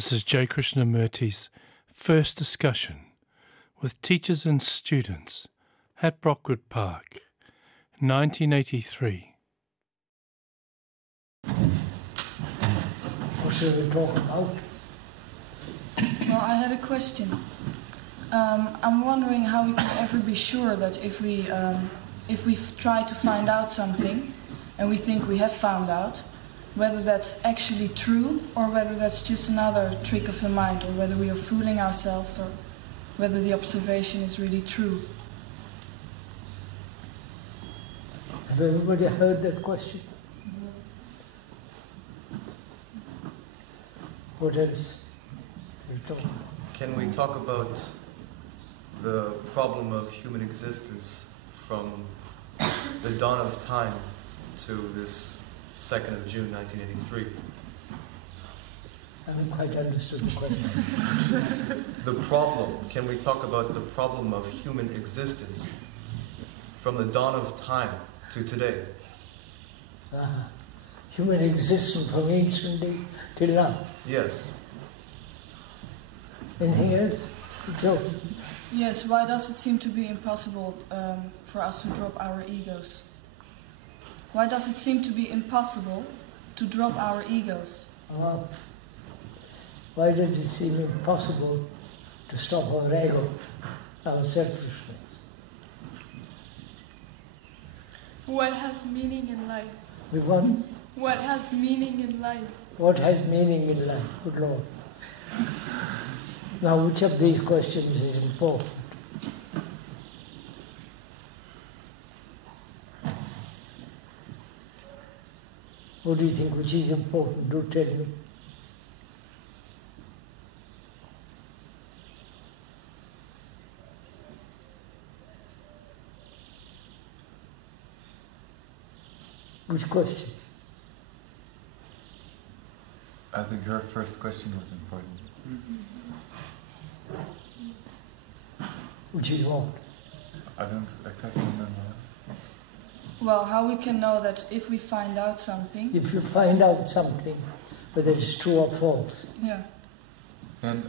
This is J. Krishnamurti's first discussion with teachers and students at Brockwood Park, 1983. What should we talk about? Well, I had a question. I'm wondering how we can ever be sure that if we try to find out something and we think we have found out, whether that's actually true or whether that's just another trick of the mind, or whether we are fooling ourselves, or whether the observation is really true. Have everybody heard that question? What else? Can we talk about the problem of human existence from the dawn of time to this 2nd of June 1983? I haven't quite understood the question. The problem, can we talk about the problem of human existence from the dawn of time to today? Human existence from ancient days till now? Yes. Anything else? Joe? Yes, why does it seem to be impossible for us to drop our egos? Why does it seem to be impossible to drop our egos? Why does it seem impossible to stop our ego, our selfishness? What has meaning in life? We want? What has meaning in life? What has meaning in life? Good Lord. Now, which of these questions is important? What do you think, which is important? Do tell me. Which question? I think her first question was important. Which is what? I don't exactly remember. Well, how we can know that if we find out something... If you find out something, whether it's true or false. Yeah. And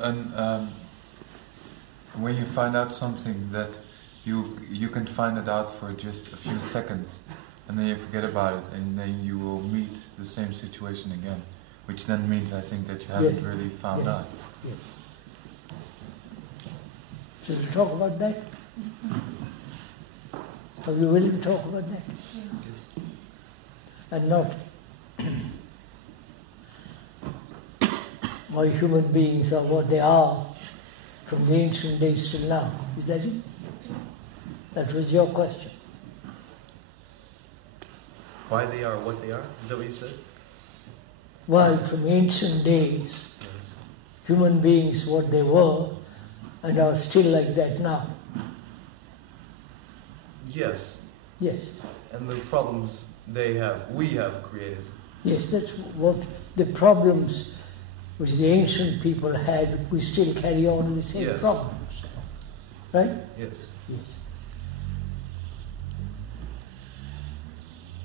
when you find out something that you can find it out for just a few seconds, and then you forget about it, and then you will meet the same situation again, which then means, I think, that you haven't really found out. Yes. Should we talk about that? Are you willing to talk about that? Yes. And not why human beings are what they are from the ancient days till now. Is that it? That was your question. Why they are what they are? Is that what you said? Why from ancient days, Yes. human beings what they were and are still like that now. Yes. Yes. And the problems we have created. Yes, that's what the problems which the ancient people had, we still carry on the same problems. Right? Yes. Yes.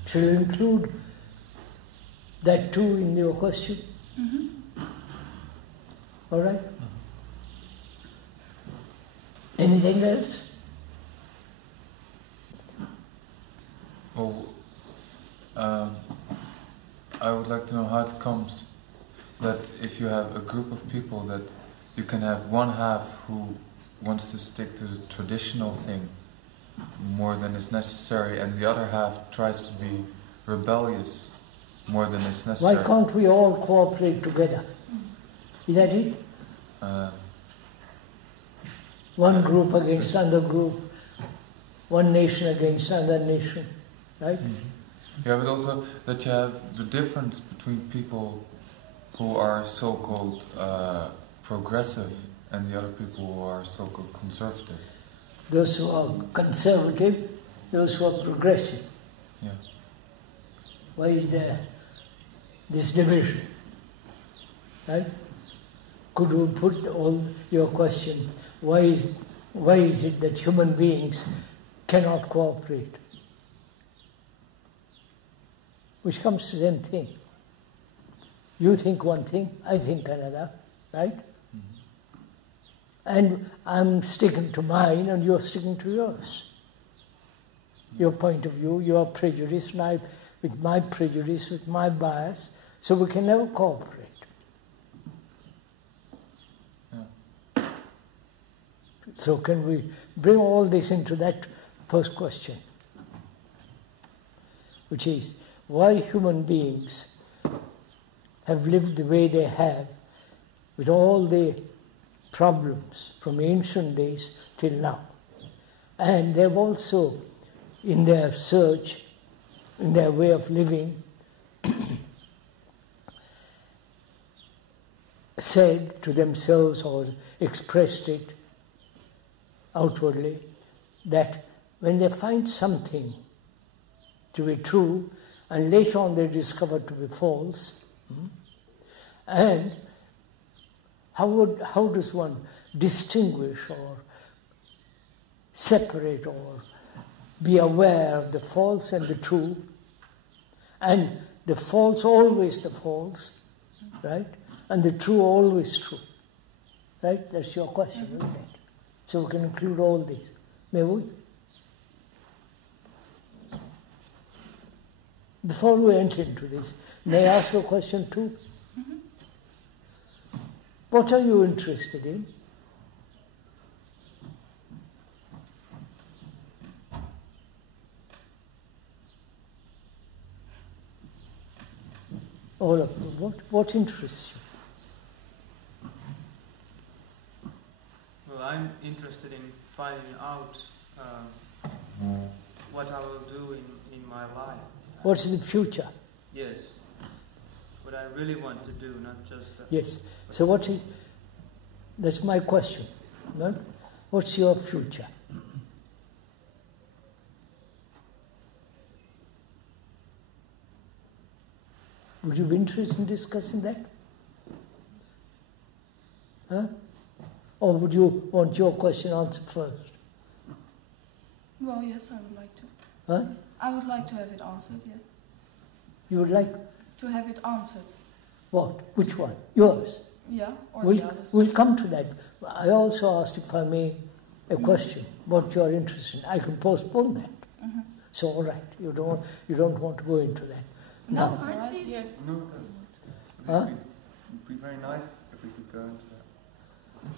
Shall we include that too in your question? Mm-hmm. All right? Anything else? Well, I would like to know how it comes that if you have a group of people that you can have one half who wants to stick to the traditional thing more than is necessary, and the other half tries to be rebellious more than is necessary. Why can't we all cooperate together? Is that it? One group against another group, one nation against another nation, right? Mm-hmm. Yeah, but also that you have the difference between people who are so-called progressive and the other people who are so-called conservative. Those who are conservative, those who are progressive. Yeah. Why is there this division? Right? Could you put all your question, why is it that human beings cannot cooperate? Which comes to the same thing. You think one thing, I think another. right? And I'm sticking to mine and you're sticking to yours. Your point of view, your prejudice, and I with my prejudice, with my bias, so we can never cooperate. Yeah. So can we bring all this into that first question, which is why human beings have lived the way they have with all the problems from ancient days till now. And they've also, in their search, in their way of living, said to themselves or expressed it outwardly that when they find something to be true and later on they discover to be false, and how does one distinguish or separate or be aware of the false and the true, and the false always the false, right? And the true always true, right? That's your question, isn't it? So we can include all this. May we? Before we enter into this, may I ask a question too? What are you interested in? All of you, what interests you? Well, I'm interested in finding out what I will do in my life. What's in the future? Yes. What I really want to do, not just... Yes. So that's my question. Right? What's your future? Would you be interested in discussing that? Huh? Or would you want your question answered first? Well, yes, I would like to. Huh? I would like to have it answered, yeah. You would like To have it answered. what? Which one? Yours? Yeah, or We'll, the others. we'll come to that. I also asked, if I may, a question, what you are interested in. I can postpone that. So, all right, you don't want to go into that. No, Now, it's all right. Aren't these- Yes. No, Huh? it'd be very nice if we could go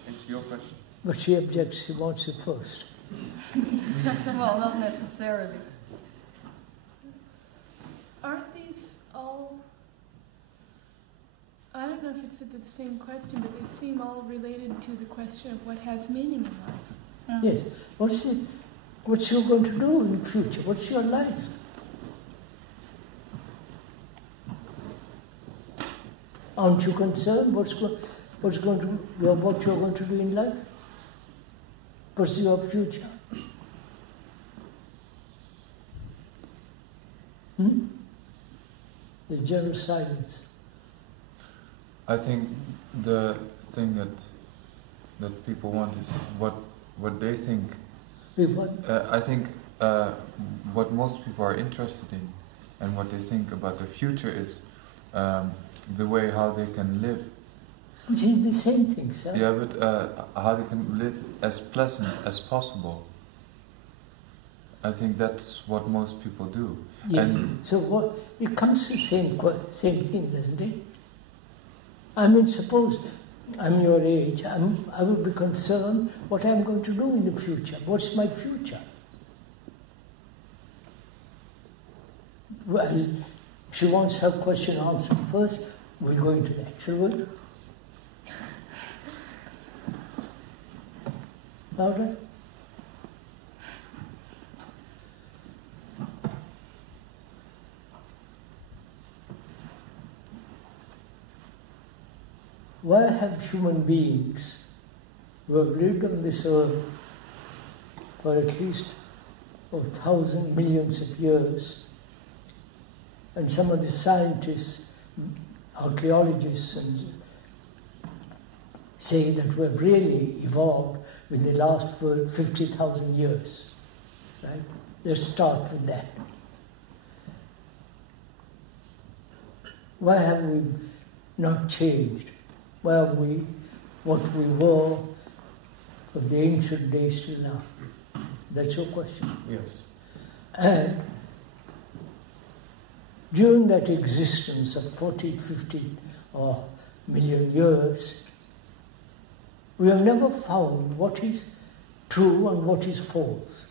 into your question. but she objects, she wants it first. Well, not necessarily. Aren't these all... I don't know if it's the same question, but they seem all related to the question of what has meaning in life. Yes. What's you going to do in the future? What's your life? Aren't you concerned? What you're going to do in life? What's your future? The general silence. I think the thing that people want is what they think. I think what most people are interested in and what they think about the future is the way how they can live. Which is the same thing, sir. Yeah, but how they can live as pleasant as possible. I think that's what most people do. Yes. And So it comes to the same thing, doesn't it? I mean, suppose I'm your age, I would be concerned what I'm going to do in the future. What's my future? Well, she wants her question answered first. We'll go into that, shall we? Louder? Why have human beings who have lived on this earth for at least 1,000 millions of years, and some of the scientists, archaeologists, and say that we have really evolved in the last 50,000 years, right? Let's start with that. Why have we not changed? where we, what we were of the ancient days till now? That's your question. Yes. And during that existence of 40, 50 or million years, we have never found what is true and what is false.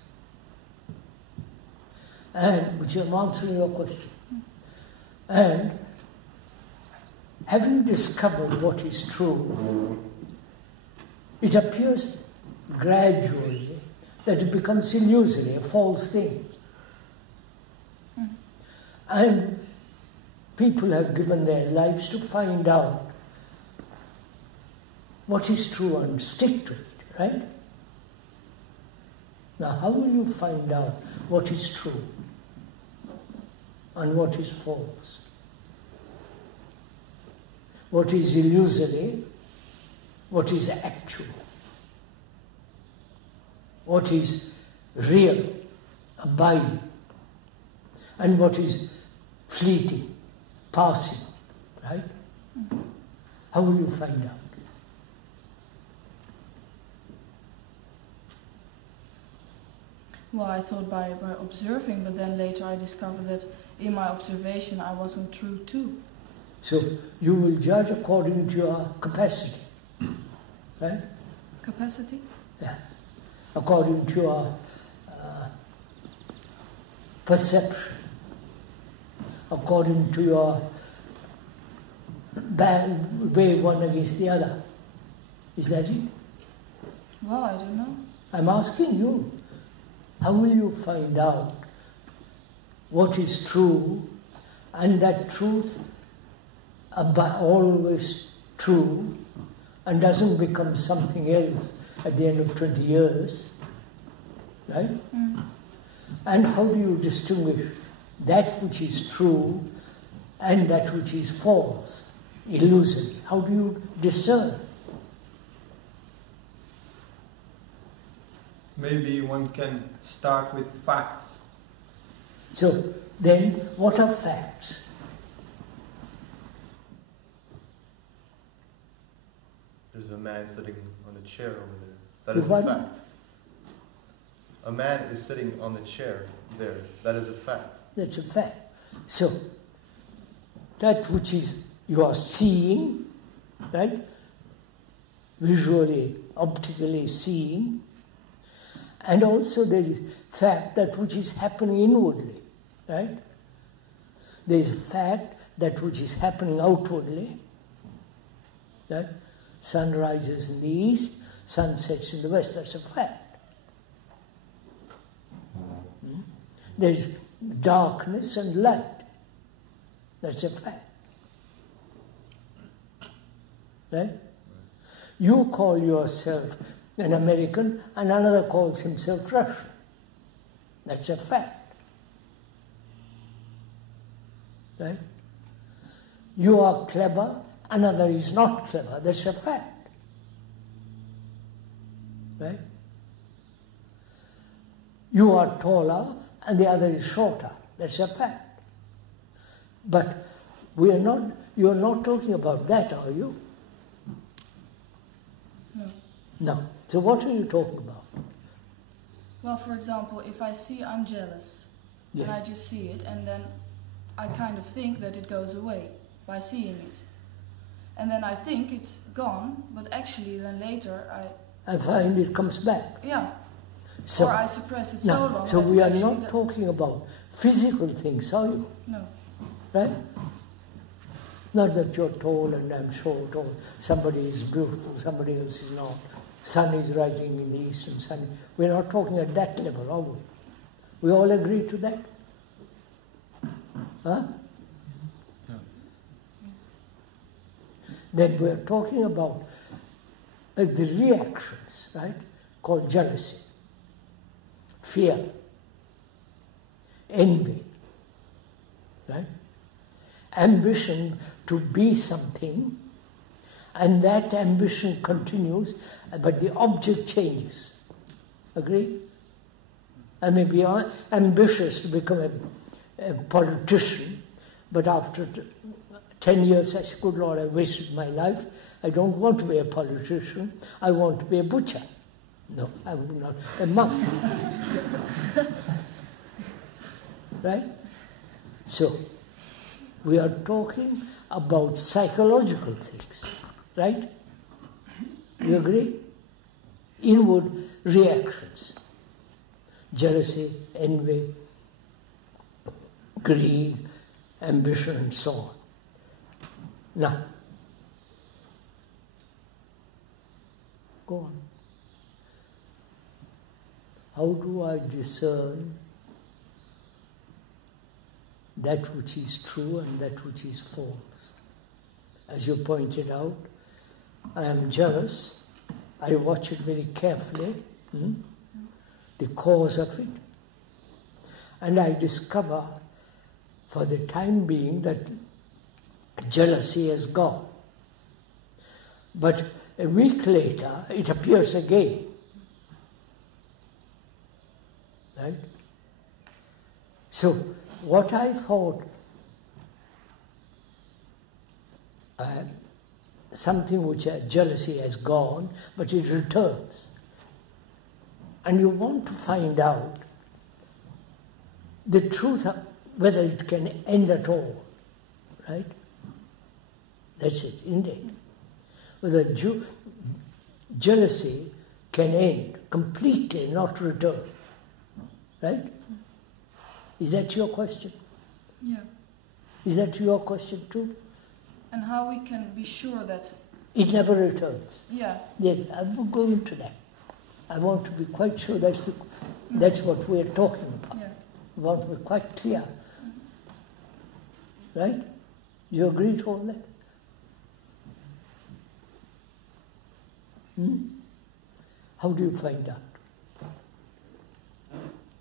And, which I'm answering your question. And having discovered what is true, it appears gradually that it becomes illusory, a false thing. And people have given their lives to find out what is true and stick to it, right? Now, how will you find out what is true and what is false? What is illusory? What is actual? What is real, abiding? And what is fleeting, passing, right? How will you find out? Well, I thought by observing, but then later I discovered that in my observation I wasn't true too. So you will judge according to your capacity, right? Capacity? Yeah. According to your perception, according to your weigh one against the other. Is that it? Well, I don't know. I'm asking you, how will you find out what is true and that truth always true and doesn't become something else at the end of 20 years, right? And how do you distinguish that which is true and that which is false, illusory? How do you discern? Maybe one can start with facts. So then, what are facts? There's a man sitting on the chair over there. That is a fact. A man is sitting on the chair there. That is a fact. That's a fact. So, that which is you are seeing, right? Visually, optically seeing. And also there is fact, that which is happening inwardly, right? There is fact, that which is happening outwardly, right? Sun rises in the east, sun sets in the west, that's a fact. There's darkness and light, that's a fact. Right? You call yourself an American and another calls himself Russian. That's a fact. Right? You are clever, another is not clever. That's a fact. Right? You are taller and the other is shorter. That's a fact. But you are not talking about that, are you? No. No. So what are you talking about? Well, for example, if I see I'm jealous, Yes. and I just see it, and then I kind of think that it goes away by seeing it. And then I think it's gone, but actually then later I find it comes back. Yeah. So, or I suppress it no, so long. so that we are actually not talking about physical things, are you? No. Right? Not that you're tall and I'm short, or somebody is beautiful, somebody else is not. Sun is rising in the east and sun. We're not talking at that level, are we? We all agree to that? Huh? Yeah. Then we're talking about the reactions, right? Called jealousy, fear, envy, right? Ambition to be something, and that ambition continues, but the object changes. Agree? I may be ambitious to become a politician, but after 10 years I said, good Lord, I wasted my life. I don't want to be a politician. I want to be a butcher. No, I would not. A monk. Right? So, we are talking about psychological things. Right? You agree? Inward reactions. Jealousy, envy, greed, ambition, and so on. Now, go on. How do I discern that which is true and that which is false? As you pointed out, I am jealous. I watch it very carefully, the cause of it. And I discover, for the time being, that jealousy has gone. But a week later, it appears again. Right? So, what I thought, something which jealousy has gone, but it returns. And you want to find out the truth of whether it can end at all. Right? That's it, indeed. Whether jealousy can end completely, not return. Right? Is that your question? Yeah. Is that your question too? And how we can be sure that... It never returns. Yeah. Yes, I'm going to that. I want to be quite sure that's what we're talking about. Yeah. We want to be quite clear. Right? You agree to all that? How do you find out?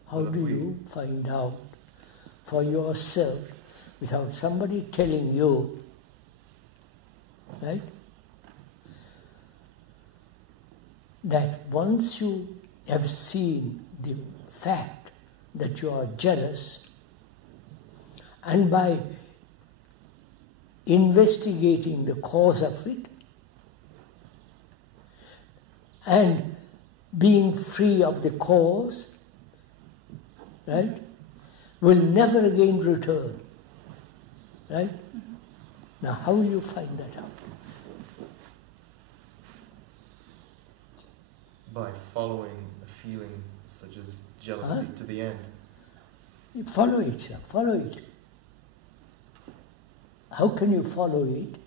How do you find out for yourself without somebody telling you, right? That once you have seen the fact that you are jealous, and by investigating the cause of it, and being free of the cause, right, will never again return. Right? Now, how will you find that out? By following a feeling such as jealousy to the end. You follow it, sir. Follow it. How can you follow it?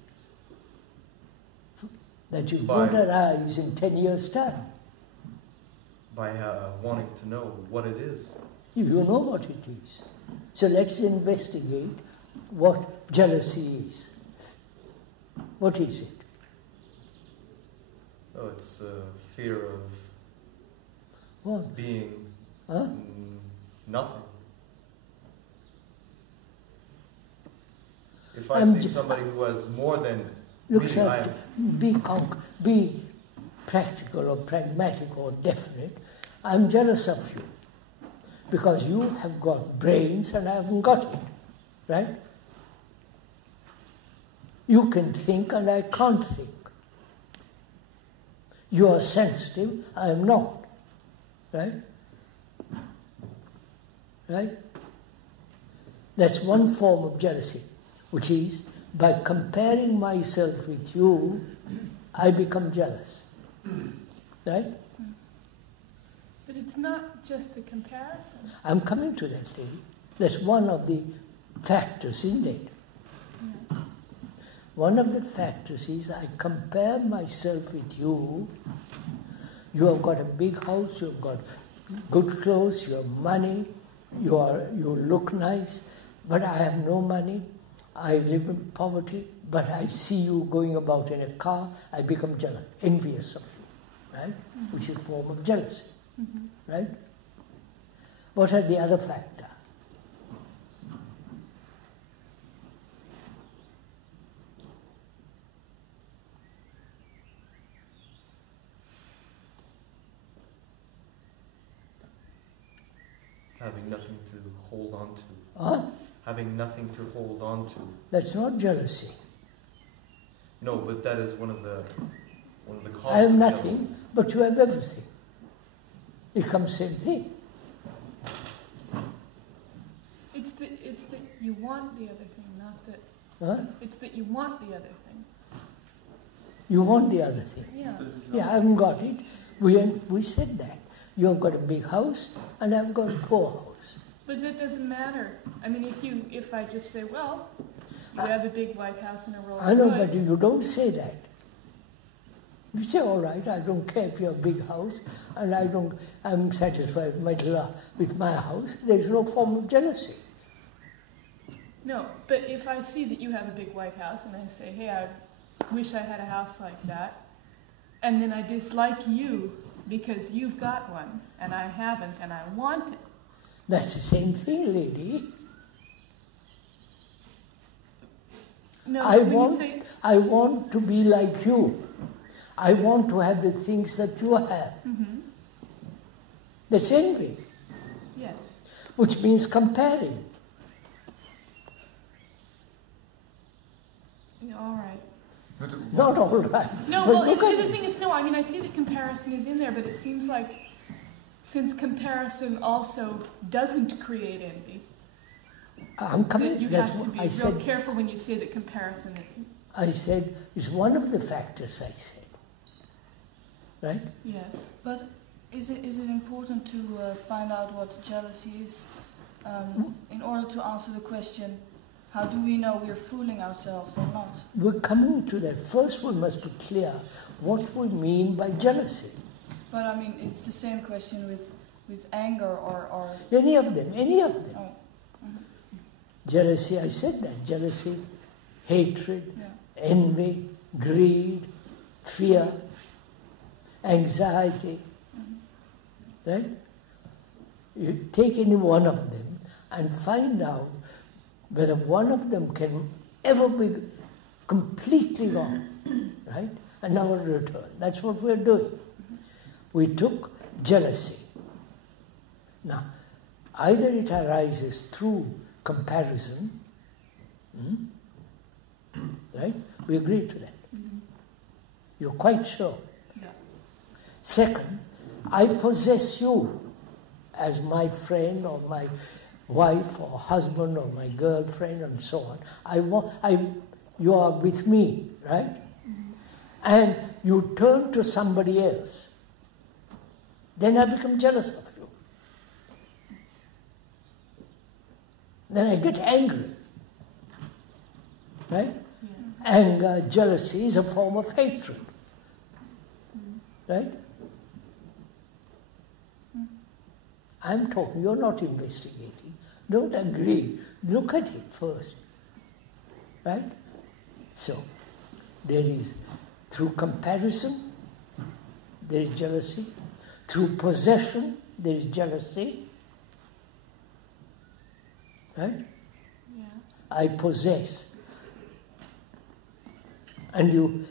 That you won't arise in 10 years' time. By wanting to know what it is. You know what it is. So let's investigate what jealousy is. What is it? Oh, it's a fear of what? Being nothing. If I see somebody who has more than me, be practical or pragmatic or definite. I'm jealous of you because you have got brains and I haven't got it, right? You can think and I can't think. You are sensitive, I am not, right? Right? That's one form of jealousy, which is by comparing myself with you, I become jealous. Right? But it's not just the comparison. I'm coming to that, lady. That's one of the factors, isn't it? Yeah. One of the factors is I compare myself with you. You have got a big house, you have got good clothes, you have money, you look nice, but I have no money. I live in poverty, but I see you going about in a car, I become jealous, envious of you, right? Mm-hmm. Which is a form of jealousy, right? What are the other factors? Having nothing to hold on to. Huh? Having nothing to hold on to. That's not jealousy. No, but that is one of the causes. I have of nothing, jealousy. but you have everything. It comes same thing. It's that you want the other thing, not that. Huh? It's that you want the other thing. You want the other thing. Yeah. Yeah, I haven't got it. We said that. You have got a big house, and I've got a poor house. But that doesn't matter. I mean, if I just say, well, you have a big white house and a Rolls Royce. I know, but you don't say that. You say, all right, I don't care if you have a big house, and I'm satisfied with my house. There's no form of jealousy. No, but if I see that you have a big white house and I say, hey, I wish I had a house like that, and then I dislike you because you've got one and I haven't and I want it. That's the same thing, lady. No, I want to be like you. I want to have the things that you have. Mm-hmm. That's envy. Yes. Which means comparing. Yeah, all right. Not all right. No, but well, see, the thing is, no, I mean, I see that comparison is in there, but it seems like since comparison also doesn't create envy, I'm coming. that you That's have to what be I real said. careful when you say that comparison is. I said it's one of the factors. I said, right? Yes. But is it important to find out what jealousy is in order to answer the question, how do we know we're fooling ourselves or not? We're coming to that. First, we must be clear what we mean by jealousy. But I mean, it's the same question with anger or Any of them. oh, Jealousy, I said that. Jealousy, hatred, yeah. envy, greed, fear, anxiety. Right? You take any one of them and find out whether one of them can ever be completely wrong. Right? And now return. That's what we're doing. We took jealousy. Now, either it arises through comparison, right? We agree to that. Mm-hmm. You're quite sure. Yeah. Second, I possess you as my friend or my wife or husband or my girlfriend and so on. You are with me, right? Mm-hmm. And you turn to somebody else. Then I become jealous of you. Then I get angry. Right? Yeah. Anger, jealousy is a form of hatred. Right? I'm talking, you're not investigating. Don't agree. Look at it first. Right? So, there is, through comparison, there is jealousy. Through possession, there is jealousy. Right? Yeah. I possess. And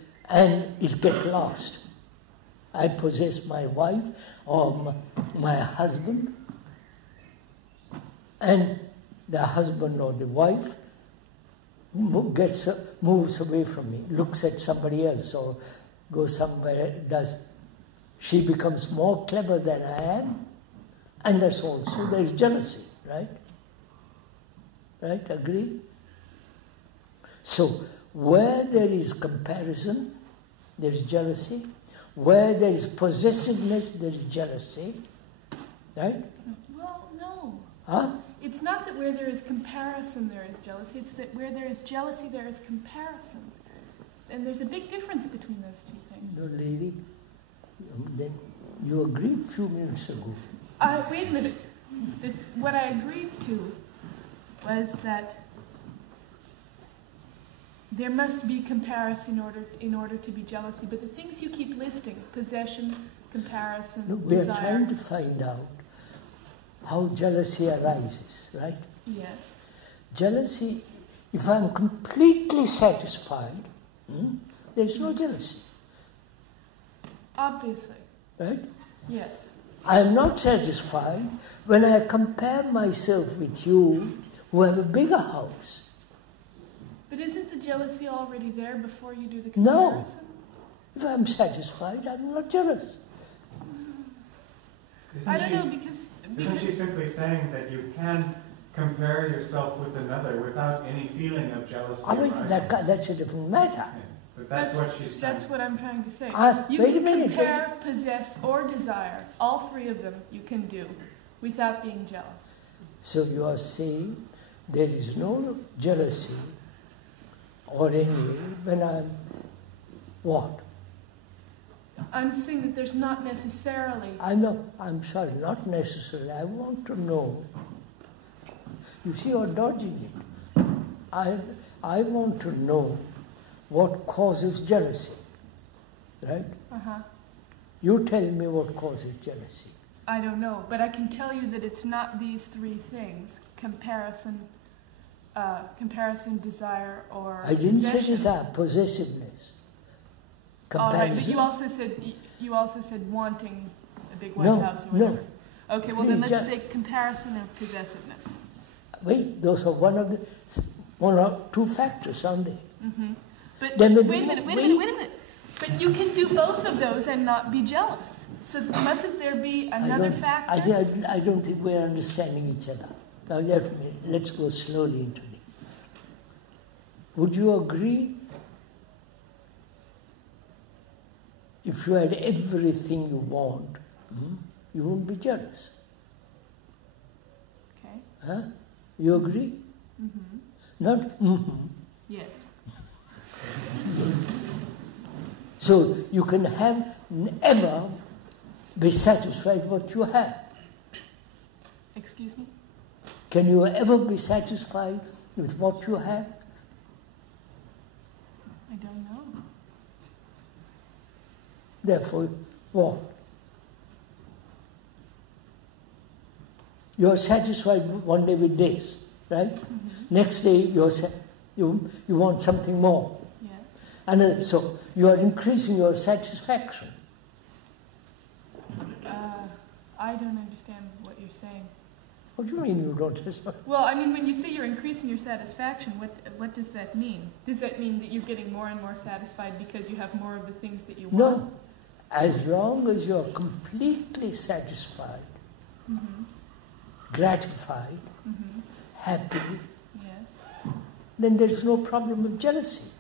it gets lost. I possess my wife or my husband, and the husband or the wife moves away from me, looks at somebody else or goes somewhere, she becomes more clever than I am, and that's also, there is jealousy, right? Right, agree? So, where there is comparison, there is jealousy. Where there is possessiveness, there is jealousy. Right? Well, no. Huh? It's not that where there is comparison there is jealousy, it's that where there is jealousy there is comparison. And there's a big difference between those two things. No, lady, then you agreed a few minutes ago. Wait a minute. What I agreed to was that there must be comparison in order to be jealousy. But the things you keep listing, possession, comparison, No, we are desire. trying to find out how jealousy arises, right? Yes. Jealousy, if I'm completely satisfied, there's no jealousy, Obviously. right? Yes. I am not satisfied when I compare myself with you who have a bigger house. But isn't the jealousy already there before you do the No. comparison? If I'm satisfied, I'm not jealous. I don't know, because Isn't she simply saying that you can compare yourself with another without any feeling of jealousy? I mean, arising? that's a different matter. Yeah, but that's what she's trying That's what I'm trying to say. wait You a can minute, compare, possess, or desire. All three of them you can do without being jealous. So you are saying there is no jealousy or envy when I'm what? I'm saying that there's not necessarily. I'm sorry, not necessarily. I want to know. You see, you're dodging it. I want to know what causes jealousy, right? Uh-huh. You tell me what causes jealousy. I don't know, but I can tell you that it's not these three things: comparison, desire, or I didn't say possession. desire, possessiveness. All right, but Comparison. you also said wanting a big white No, house or no. whatever. Okay, well then Please, let's say comparison and possessiveness. Wait, those are one or two factors, aren't they? Mm-hmm. But Then wait a minute. But you can do both of those and not be jealous. So mustn't there be another factor? I don't think we're understanding each other. Now let's go slowly into it. Would you agree? If you had everything you want, you wouldn't be jealous. Okay. Huh? You agree? Mm-hmm. Not Yes. So you can never be satisfied with what you have. Excuse me? Can you ever be satisfied with what you have? I don't know. Therefore, what? You're satisfied one day with this, right? Mm-hmm. Next day you want something more. Yes. And so you are increasing your satisfaction. I don't understand what you're saying. What do you mean you don't understand? Well, I mean, when you say you're increasing your satisfaction, what does that mean? Does that mean that you're getting more and more satisfied because you have more of the things that you want? No. As long as you're completely satisfied, gratified, happy, Yes. then there's no problem of jealousy.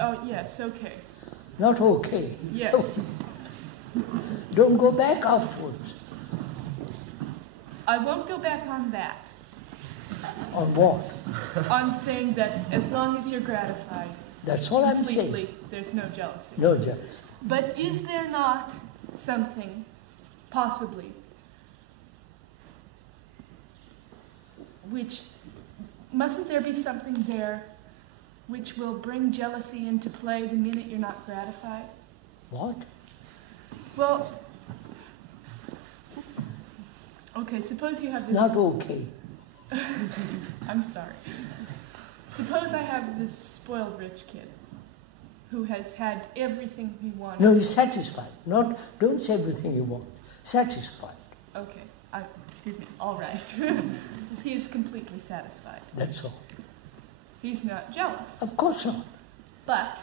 Oh, yes, okay. Not okay. Yes. Don't go back afterwards. I won't go back on that. On what? On saying that as long as you're gratified That's all I'm completely, saying. there's no jealousy. No jealousy. But is there not something, possibly, mustn't there be something there which will bring jealousy into play the minute you're not gratified? What? Well, okay, suppose you have this... Not okay. I'm sorry. Suppose I have this spoiled rich kid who has had everything he wanted. No, he's satisfied. Don't say everything you want. Satisfied. Okay, excuse me, all right. He is completely satisfied. That's all. He's not jealous. Of course not. But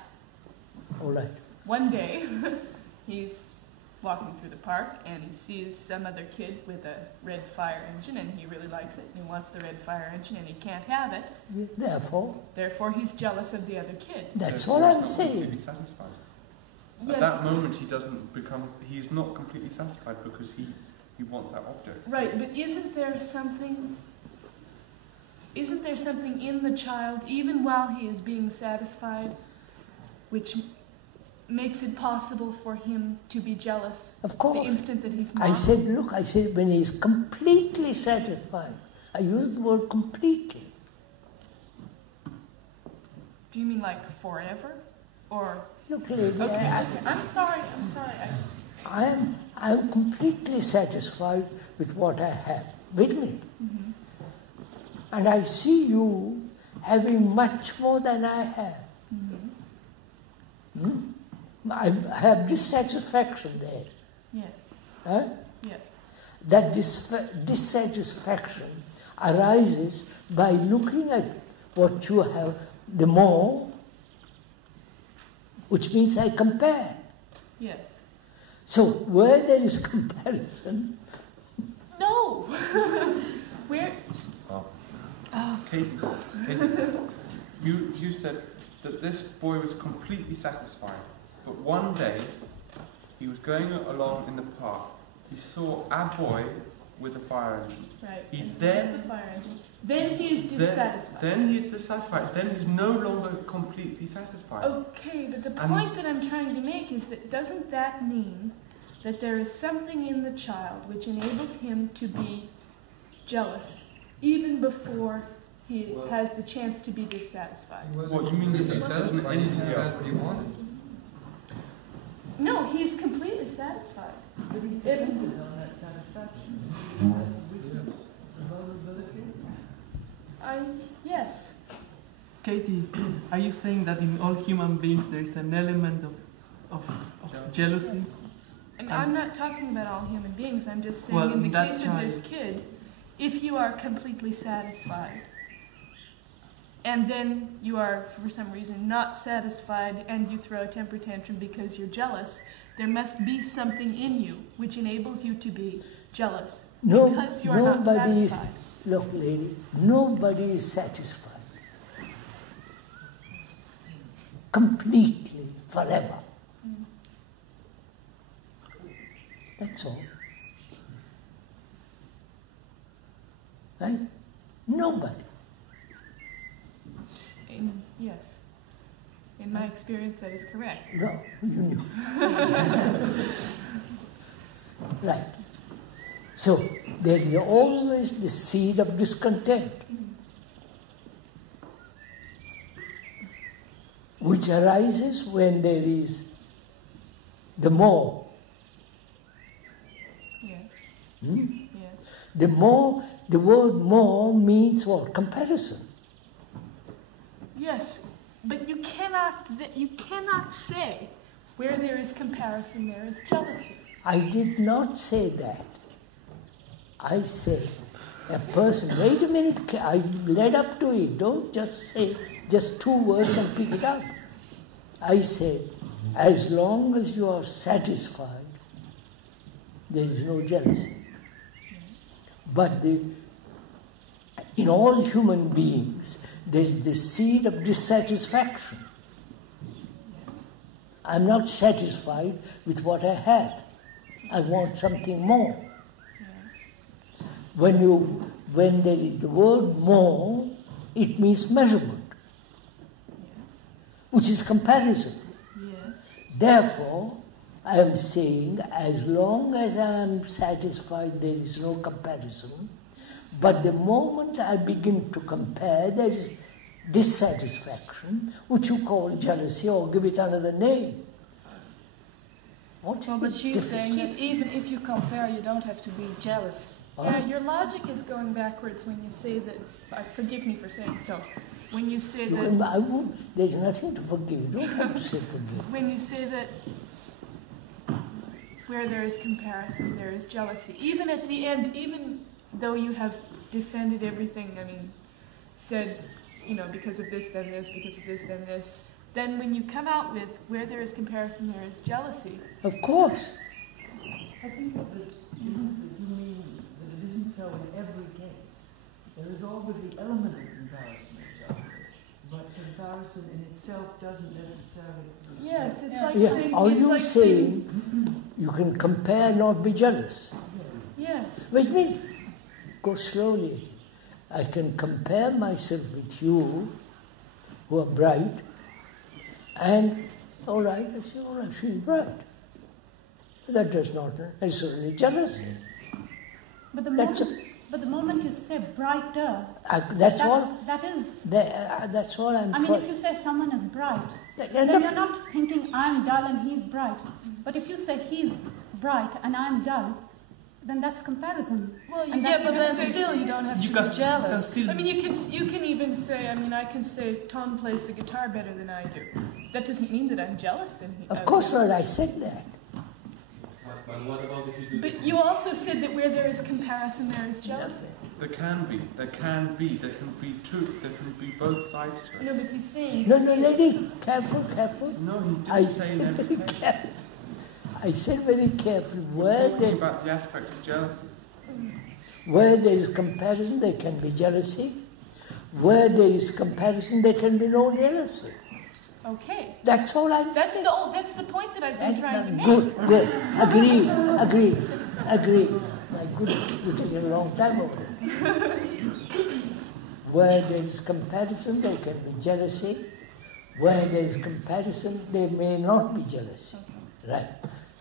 All right. one day, he's walking through the park and he sees some other kid with a red fire engine and he really likes it and he wants the red fire engine and he can't have it. Therefore, he's jealous of the other kid. that's all I'm saying. Satisfied. Yes. At that moment, he's not completely satisfied because he wants that object. Right, but isn't there something in the child, even while he is being satisfied, which makes it possible for him to be jealous Of course. the instant that he's not? I said when he's completely satisfied. I used the word completely. Do you mean like forever? Or... Look, lady, Okay, I'm sorry. I'm completely satisfied with what I have. Wait a minute. Mm-hmm. And I see you having much more than I have. Mm-hmm. I have dissatisfaction there. Yes. Huh? Yes. That dissatisfaction arises by looking at what you have the more, which means I compare. Yes. So where there is comparison... No! Where... Casey, you said that this boy was completely satisfied, but one day he was going along in the park. He saw a boy with a fire engine. Right. He then... the fire engine. Then he is dissatisfied. Then he is dissatisfied. Then he's no longer completely satisfied. Okay, but the point that I'm trying to make is that doesn't that mean that there is something in the child which enables him to be jealous even before he has the chance to be dissatisfied? What you mean? He doesn't anything else what he wanted? No, he's completely satisfied. But he's dependent on that satisfaction. Yes. Katie, are you saying that in all human beings there is an element of jealousy? And I'm not talking about all human beings, I'm just saying in the case of this kid, if you are completely satisfied, and then you are, for some reason, not satisfied, and you throw a temper tantrum because you're jealous, there must be something in you which enables you to be jealous because you are not satisfied. Look, lady, nobody is satisfied. Completely, forever. That's all. Right? Nobody. Yes. In my experience, that is correct. No, you knew. Right. So, there is always the seed of discontent, which arises when there is the more. Yes. Yes. The more, the word more means what? Comparison. Yes, but you cannot say where there is comparison, there is jealousy. I did not say that. I said a person, wait a minute, I led up to it, don't just say just two words and pick it up. I said, as long as you are satisfied, there is no jealousy. But in all human beings, there is the seed of dissatisfaction. I'm not satisfied with what I have. I want something more. When there is the word more, it means measurement, which is comparison. Therefore, I am saying, as long as I am satisfied, there is no comparison. But the moment I begin to compare, there is dissatisfaction, which you call jealousy, or give it another name. But she's saying that even if you compare, you don't have to be jealous. Yeah, your logic is going backwards when you say that. Forgive me for saying so. When you say that. There's nothing to forgive. You don't have to say forgive. When you say that where there is comparison, there is jealousy. Even at the end, even though you have defended everything, said, because of this, then this, because of this, then this, then when you come out with where there is comparison, there is jealousy. Of course. I think that you mean that it isn't so in every case. There is always the element of comparison and jealousy, but comparison in itself doesn't necessarily... Yes, it's like saying... Are you saying you can compare, not be jealous? Yes. Wait a minute. Go slowly. I can compare myself with you, who are bright, and, all right, I say, all right, she's bright. That does not necessarily jealousy. But the moment you say brighter, that's all. That is. That's all I'm. If you say someone is bright, then you're not thinking I'm dull and he's bright. But if you say he's bright and I'm dull, then that's comparison. Well, and but then still you don't have to be jealous. You can even say, I can say Tom plays the guitar better than I do. that doesn't mean that I'm jealous then. Of course not, I said that. What about if you do? But you also said that where there is comparison, there is jealousy. There can be two, there can be both sides to it. No, but he's saying... No, lady, careful. No, he didn't I say said never very can. careful. I said very carefully, We're talking about the aspect of jealousy. where there is comparison, there can be jealousy. Where there is comparison, there can be no jealousy. Okay. That's all I'm saying. That's the point that I've been trying to make. Good. Agree. My goodness, you take a long time over it. Where there is comparison, there can be jealousy. Where there is comparison, there may not be jealousy. Right.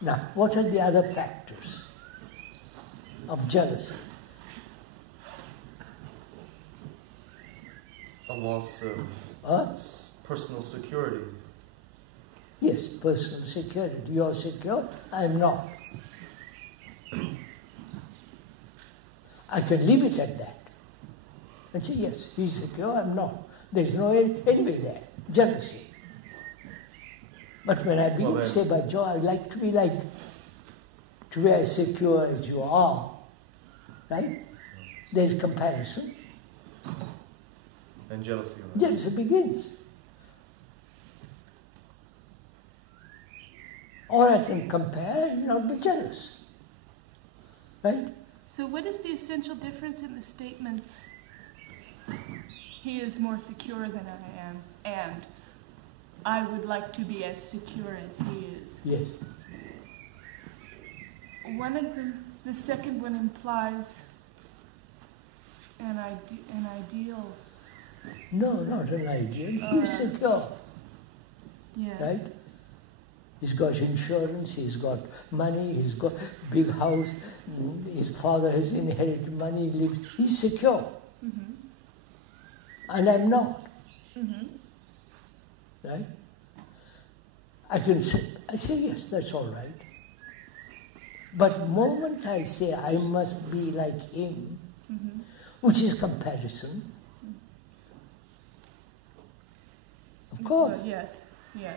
Now, what are the other factors of jealousy? A loss of personal security. Yes, personal security. You're secure, I'm not. I can leave it at that and say, yes, he's secure, I'm not. There's no envy there, jealousy. But when I begin to say, by Joe, I'd like to be as secure as you are, right? There's comparison. And jealousy. Jealousy begins. Or I can compare and not be jealous. Right? So what is the essential difference in the statements? He is more secure than I am, and I would like to be as secure as he is. Yes. One of them, the second one implies an ideal. No, not an ideal. He's secure. Yeah. Right? He's got insurance, he's got money, he's got big house, his father has inherited money, he's secure. Mm-hmm. And I'm not. Mm-hmm. Right? I say, yes, that's all right. But the moment I say I must be like him, mm-hmm. which is comparison, of course. Well, yes.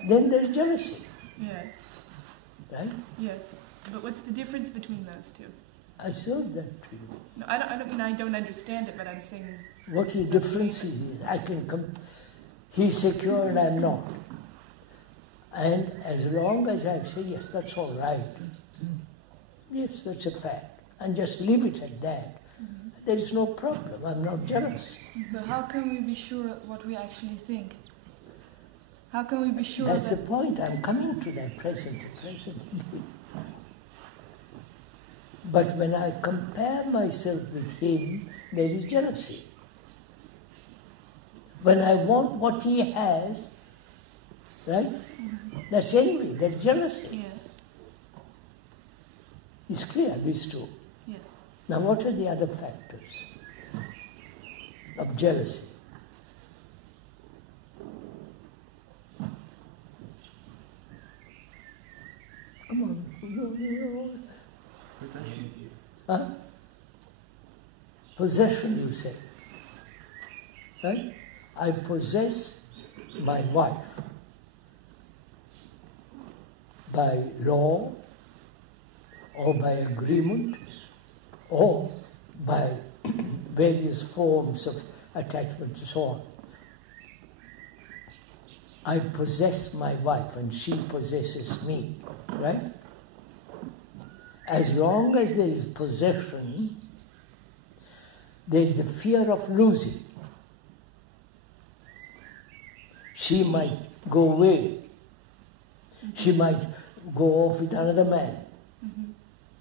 Then there's jealousy. Yes. Right? Yes. But what's the difference between those two? I showed that to you. No, I don't mean I don't understand it, but I'm saying... What's the difference? He's secure and I'm not. And as long as I say, yes, that's all right. Yes, that's a fact. And just leave it at that. Mm-hmm. There is no problem. I'm not jealous. But how can we be sure what we actually think? How can we be sure That's the point. I'm coming to that presently. But when I compare myself with him, there is jealousy. When I want what he has, right? Mm-hmm. That's envy, that's jealousy. Yes. It's clear, these two. Yes. Now what are the other factors of jealousy? Come on. Possession. Huh? Possession, you say. Right? I possess my wife by law or by agreement or by various forms of attachment and so on. I possess my wife and she possesses me, right? As long as there is possession, there is the fear of losing. She might go away. She might go off with another man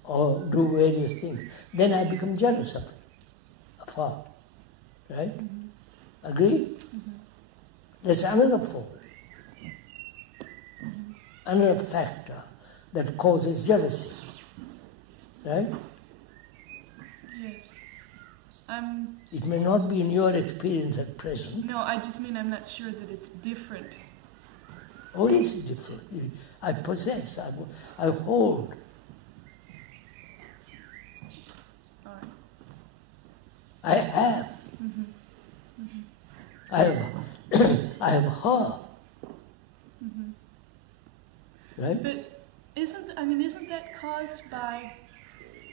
or do various things. Then I become jealous of her. Right? Agree? There's another form. Another factor that causes jealousy. Right? Yes. It may not be in your experience at present. No, I just mean I'm not sure that it's different. Oh, it is different. I possess, I hold. All right. I have. Mm-hmm. Mm-hmm. I have her. Mm-hmm. Right? But isn't that caused by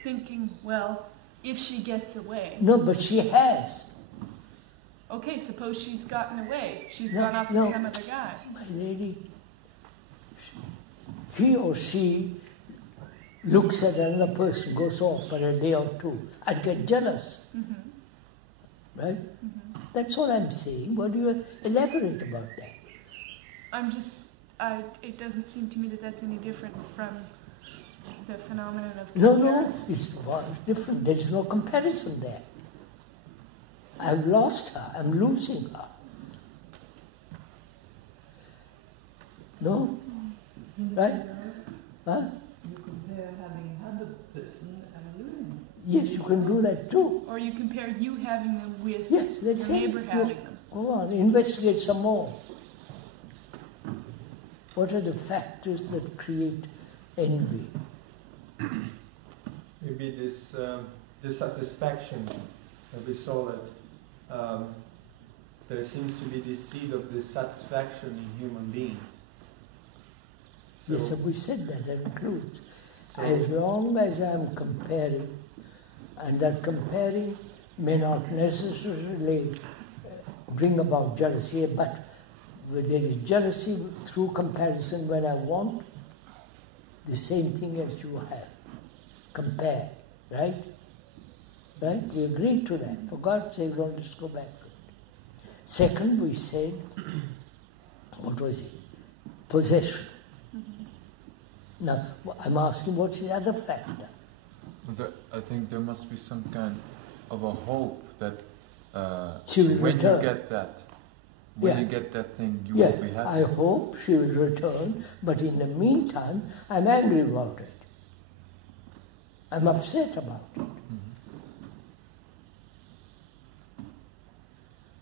thinking, well, if she gets away? No, but she has. Okay, suppose she's gotten away. She's gone off with some other guy. My lady, he or she looks at another person, goes off for a day or two. I'd get jealous. Mm-hmm. Right? Mm-hmm. That's all I'm saying. What do you elaborate about that? It doesn't seem to me that that's any different from the phenomenon of No, comparison. it's different. There's no comparison there. I've lost her. I'm losing her. No? Right? Huh? You compare having had the person and losing them. Yes, you can do that too. Or you compare you having them with Yes, your let's neighbor having them. Go on, investigate some more. What are the factors that create envy? Maybe this dissatisfaction that we saw that there seems to be this seed of dissatisfaction in human beings. So, Yes, we said that includes. So as long as I'm comparing, and that comparing may not necessarily bring about jealousy, but there is jealousy through comparison when I want the same thing as you have. Compare, right? Right? We agreed to that. For God's sake, don't just go back to it. Second, we said, what was it? Possession. Mm-hmm. Now, I'm asking, what's the other factor? I think there must be some kind of a hope that when you get that, you get that thing, you will be happy. I hope she will return, but in the meantime, I'm angry about it. I'm upset about it. Mm-hmm.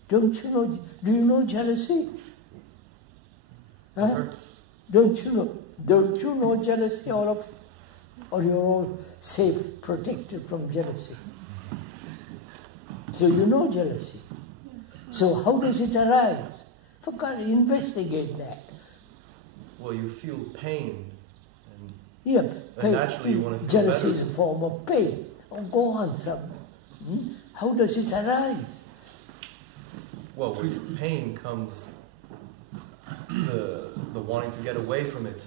Don't you know? Do you know jealousy? Huh? Don't you know? Don't you know jealousy, all of you? Or you're all safe, protected from jealousy? So you know jealousy. So how does it arise? For God, investigate that. Well, you feel pain. Yeah, pain. Naturally you want to feel jealousy better. is a form of pain. Oh, go on, some. How does it arise? Well, with pain comes the wanting to get away from it.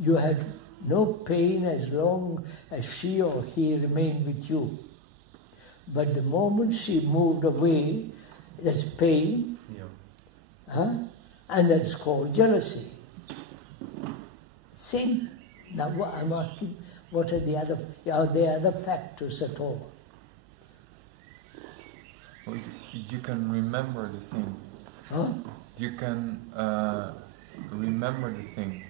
You had no pain as long as she or he remained with you. But the moment she moved away, that's pain. Yeah. Huh? And that's called jealousy. Same. Now I'm asking, what are there other factors at all? Well, you can remember the thing. Huh? You can remember the thing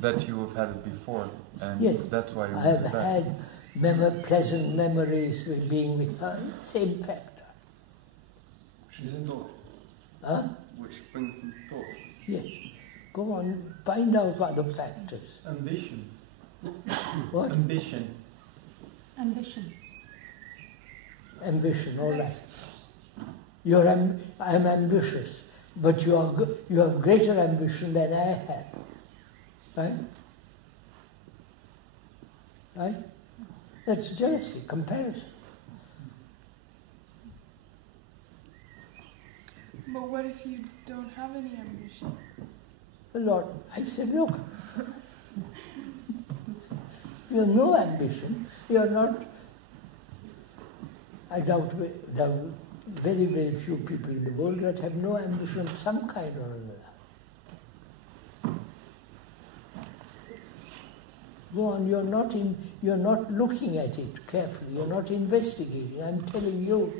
that you have had it before, and Yes. that's why you I want have it back. had pleasant memories with being with her. Same factor. Which is thought. Huh? Which brings them thought. Yes. Go on, find out other factors. ambition. What? Ambition. Ambition. Ambition, all right. I'm ambitious, but you have greater ambition than I have. Right? Right? That's jealousy, comparison. But what if you don't have any ambition? Lord, I said, look, you have no ambition, you are not, I doubt there are very, very few people in the world that have no ambition of some kind or another. Go on, you're not looking at it carefully, you're not investigating. I'm telling you.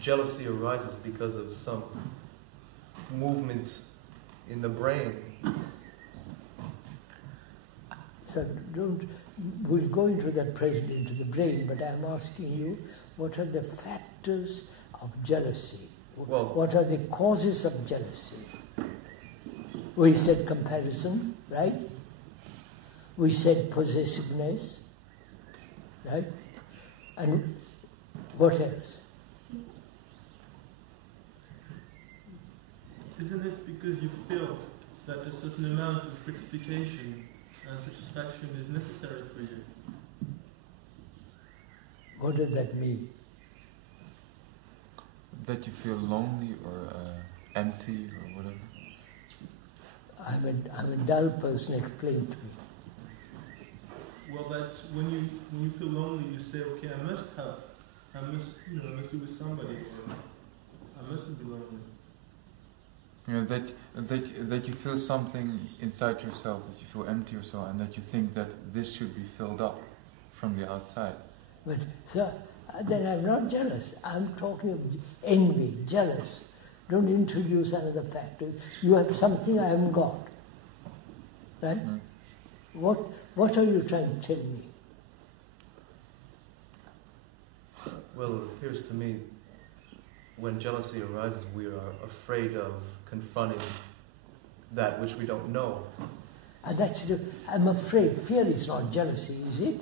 Jealousy arises because of some movement in the brain. So we'll go into that present, into the brain, but I'm asking you, what are the factors of jealousy? Well, what are the causes of jealousy? We said comparison, right? We said possessiveness, right? And what else? Isn't it because you feel that a certain amount of gratification and satisfaction is necessary for you. What does that mean? That you feel lonely or empty or whatever? I'm a dull person, explain to me. Well, that's when you feel lonely, you say, okay, I must be with somebody, or I mustn't be lonely. That you feel something inside yourself, that you feel empty or so, and that you think that this should be filled up from the outside. But sir, then I'm not jealous. I'm talking of envy, jealous. Don't introduce another factor. You have something I haven't got. Right? Mm. What are you trying to tell me? Well, it appears to me when jealousy arises, we are afraid of confronting that which we don't know. And I'm afraid. Fear is not jealousy, is it?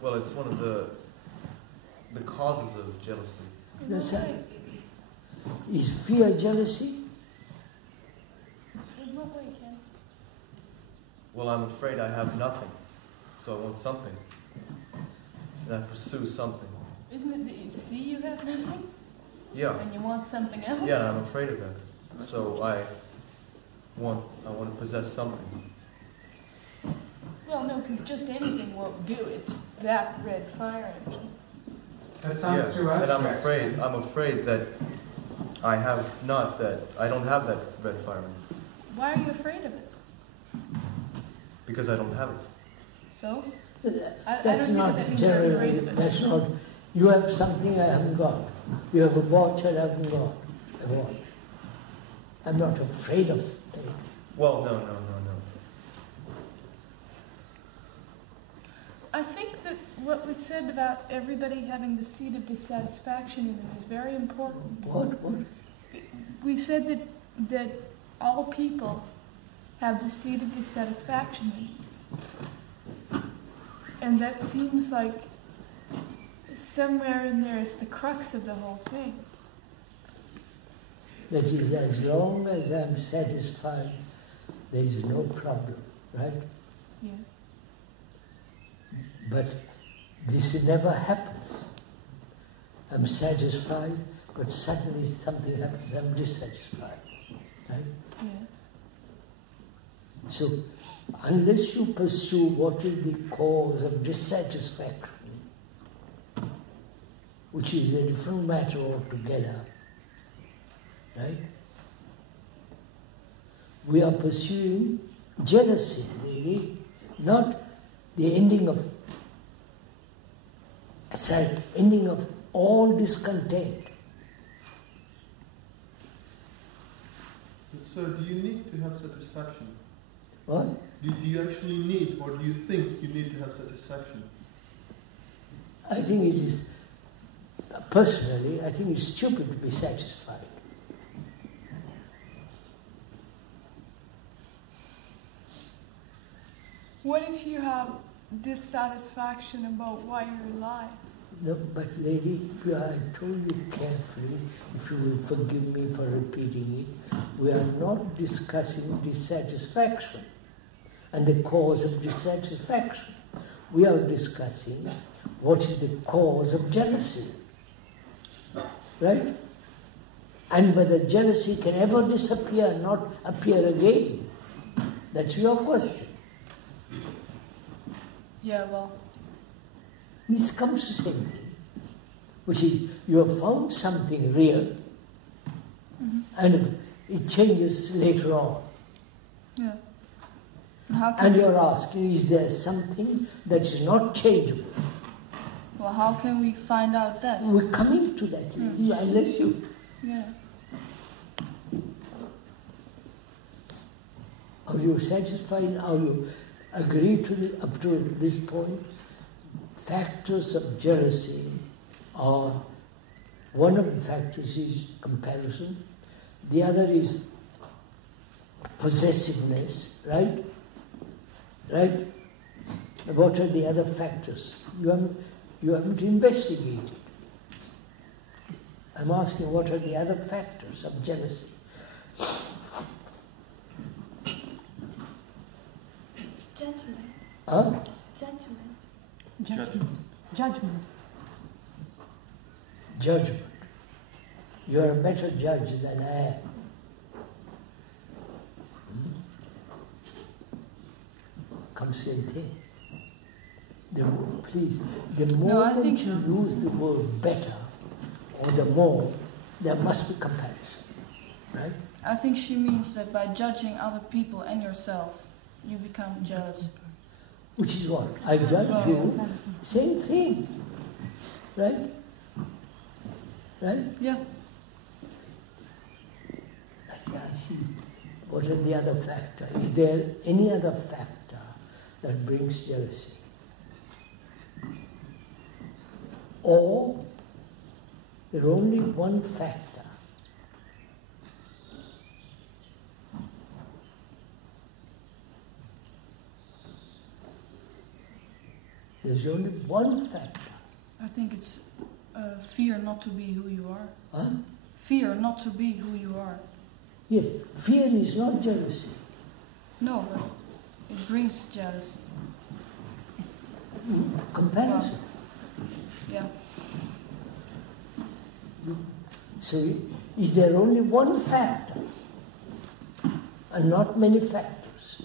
Well, it's one of the causes of jealousy. No, sir. Is fear jealousy? In what way, Ken? Well, I'm afraid I have nothing, so I want something. And I pursue something. Isn't it that you see you have nothing? Yeah. And you want something else? Yeah, I'm afraid of that. So I want to possess something. Well, no, because just anything won't do. It's that red fire engine. That sounds too abstract. And I'm afraid that I don't have that red fire engine. Why are you afraid of it? Because I don't have it. So? That's not generally, that's not, you have something I haven't got. You have a watch I haven't got. A watch. I'm not afraid of it. Well, no. I think that what we said about everybody having the seed of dissatisfaction in them is very important. What? We said that all people have the seed of dissatisfaction in them. And that seems like somewhere in there is the crux of the whole thing. That is, as long as I'm satisfied, there is no problem, right? Yes. But this never happens. I'm satisfied, but suddenly something happens, I'm dissatisfied, right? Yes. So, unless you pursue what is the cause of dissatisfaction, which is a different matter altogether, right? We are pursuing jealousy, really, not the ending of all discontent. So, do you need to have satisfaction? What? Do you actually need, or do you think you need to have satisfaction? I think it is, personally, I think it's stupid to be satisfied. What if you have dissatisfaction about why you're alive? No, but lady, I told you carefully, if you will forgive me for repeating it, we are not discussing dissatisfaction and the cause of dissatisfaction. We are discussing what is the cause of jealousy, right? And whether jealousy can ever disappear and not appear again. That's your question. Yeah, well... This comes to the same thing, which is you have found something real, and it changes later on. Yeah. And you're asking, is there something that is not changeable? Well, how can we find out that? We're coming to that, unless you... Yeah. Are you satisfied? Are you agreed to up to this point? Factors of jealousy are, one of the factors is comparison, the other is possessiveness, right? Right? What are the other factors? You haven't investigated. I'm asking what are the other factors of jealousy? Huh? Judgment. Judgment. Judgment. Judgment. You are a better judge than I am. Come same thing. Please, the more you use the word better, or the more, there must be comparison. Right? I think she means that by judging other people and yourself, you become jealous. Which is what? I judge you, same thing. Right? Right? Yeah. I see. What are the other factors? Is there any other factor that brings jealousy? Or there's only one factor. There's only one factor. I think it's fear not to be who you are. Huh? Fear not to be who you are. Yes, fear is not jealousy. No, but it brings jealousy. Comparison. Yeah. So is there only one factor and not many factors?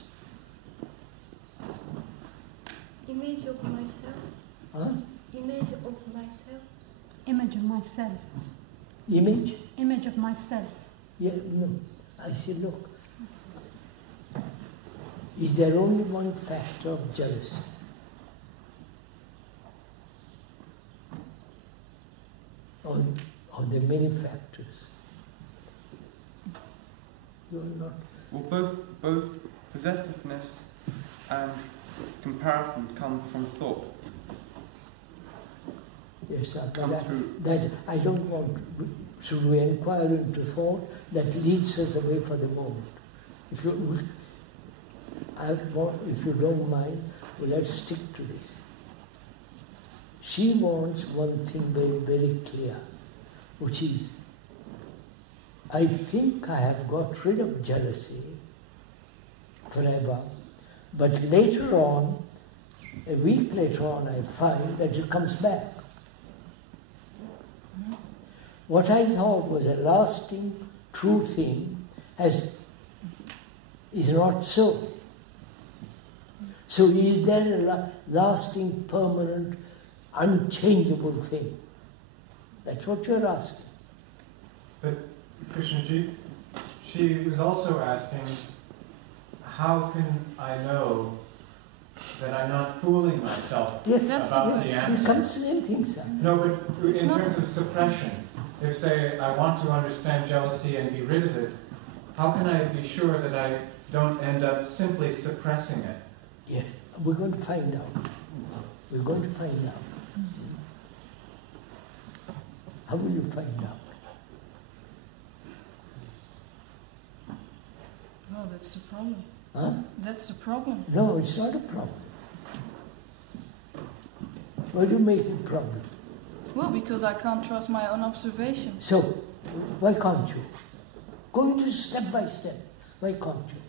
Image of myself. Huh? Image of myself. Image of myself. Image? Image of myself. Yeah, no. I say, look, is there only one factor of jealousy? Or there are many factors? You're not. Well, both possessiveness and comparison come from thought. Yes, that I don't want. Should we inquire into thought that leads us away for the moment? If you don't mind, well, let's stick to this. She wants one thing very, very clear, which is, I think I have got rid of jealousy forever, but later on, a week later on, I find that it comes back. What I thought was a lasting, true thing is not so. So is there a lasting, permanent, unchangeable thing? That's what you're asking. But Krishnaji, she was also asking, how can I know that I'm not fooling myself about the answer? It comes to the same thing, sir. No, but in terms of suppression, if, say, I want to understand jealousy and be rid of it, how can I be sure that I don't end up simply suppressing it? Yes, we're going to find out. We're going to find out. How will you find out? Oh, that's the problem. Huh? That's the problem. No, it's not a problem. Why do you make it a problem? Well, because I can't trust my own observation. So, why can't you? Go into step by step. Why can't you?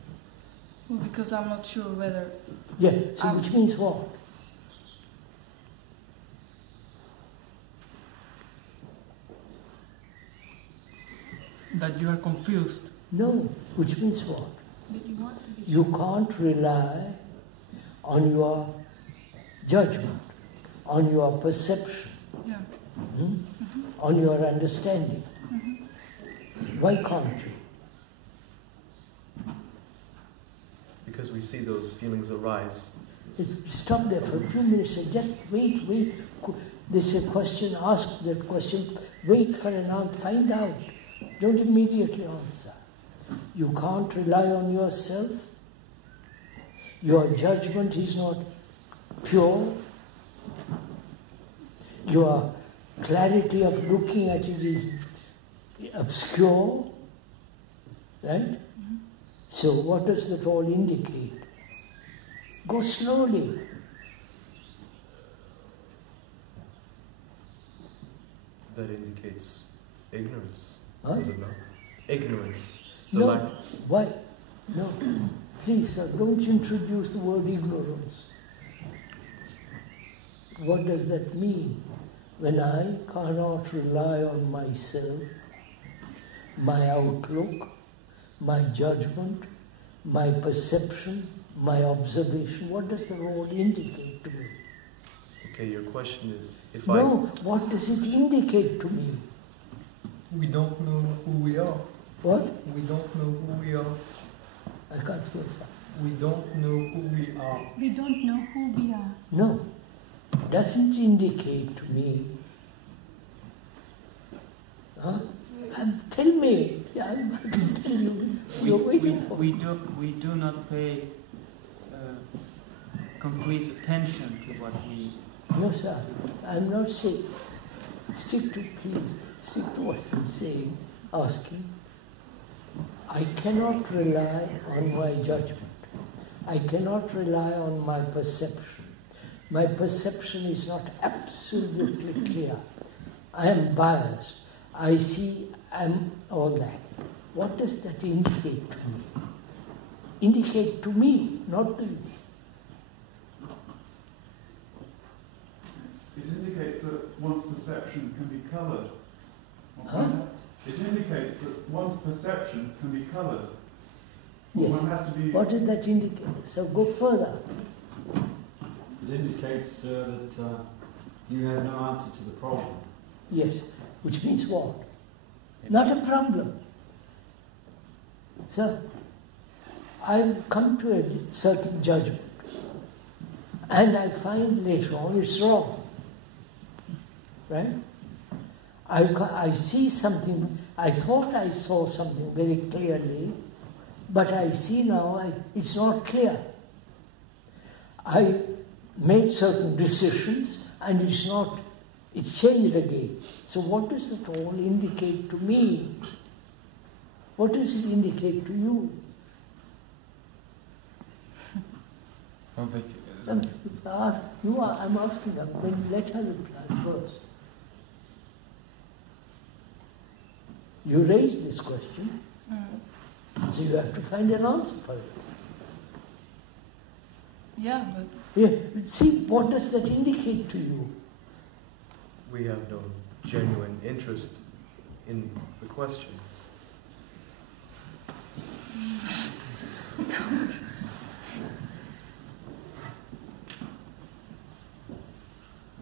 Well, because I'm not sure whether... Yeah, so which means what? That you are confused. No, which means what? You can't rely on your judgment, on your perception, on your understanding. Why can't you? Because we see those feelings arise. Stop there for a few minutes and just wait. This is a question, ask that question, wait for an answer, find out. Don't immediately answer. You can't rely on yourself. Your judgment is not pure. Your clarity of looking at it is obscure. Right? So what does that all indicate? Go slowly. That indicates ignorance, Huh? does it not? Ignorance. No, why? No, please, sir, don't introduce the word ignorance. what does that mean? When I cannot rely on myself, my outlook, my judgment, my perception, my observation, what does the word indicate to me? Okay, your question is, what does it indicate to me? We don't know who we are. What? We don't know who we are. I can't hear that. We don't know who we are. We don't know who we are. No, doesn't indicate to me. Huh? Tell me. I can tell you. You're waiting for we do not pay complete attention to what we. No, sir. I'm not saying. Stick to what I'm saying, asking. I cannot rely on my judgment. I cannot rely on my perception. My perception is not absolutely clear. I am biased. I see, I'm all that. What does that indicate to me? Indicate to me, not to you. It indicates that one's perception can be coloured. Huh? It indicates that one's perception can be coloured. Yes. One has to be. What does that indicate? So go further. It indicates that you have no answer to the problem. Yes. Which means what? Not a problem. So, I've come to a certain judgment, and I find later on it's wrong. Right? I see something, I thought I saw something very clearly, but I see now it's not clear. I made certain decisions and it's changed again. So what does it all indicate to me? What does it indicate to you? I'm asking them, then let her reply first. You raised this question, so you have to find an answer for it. Yeah, but... Yeah, see, what does that indicate to you? We have no genuine interest in the question.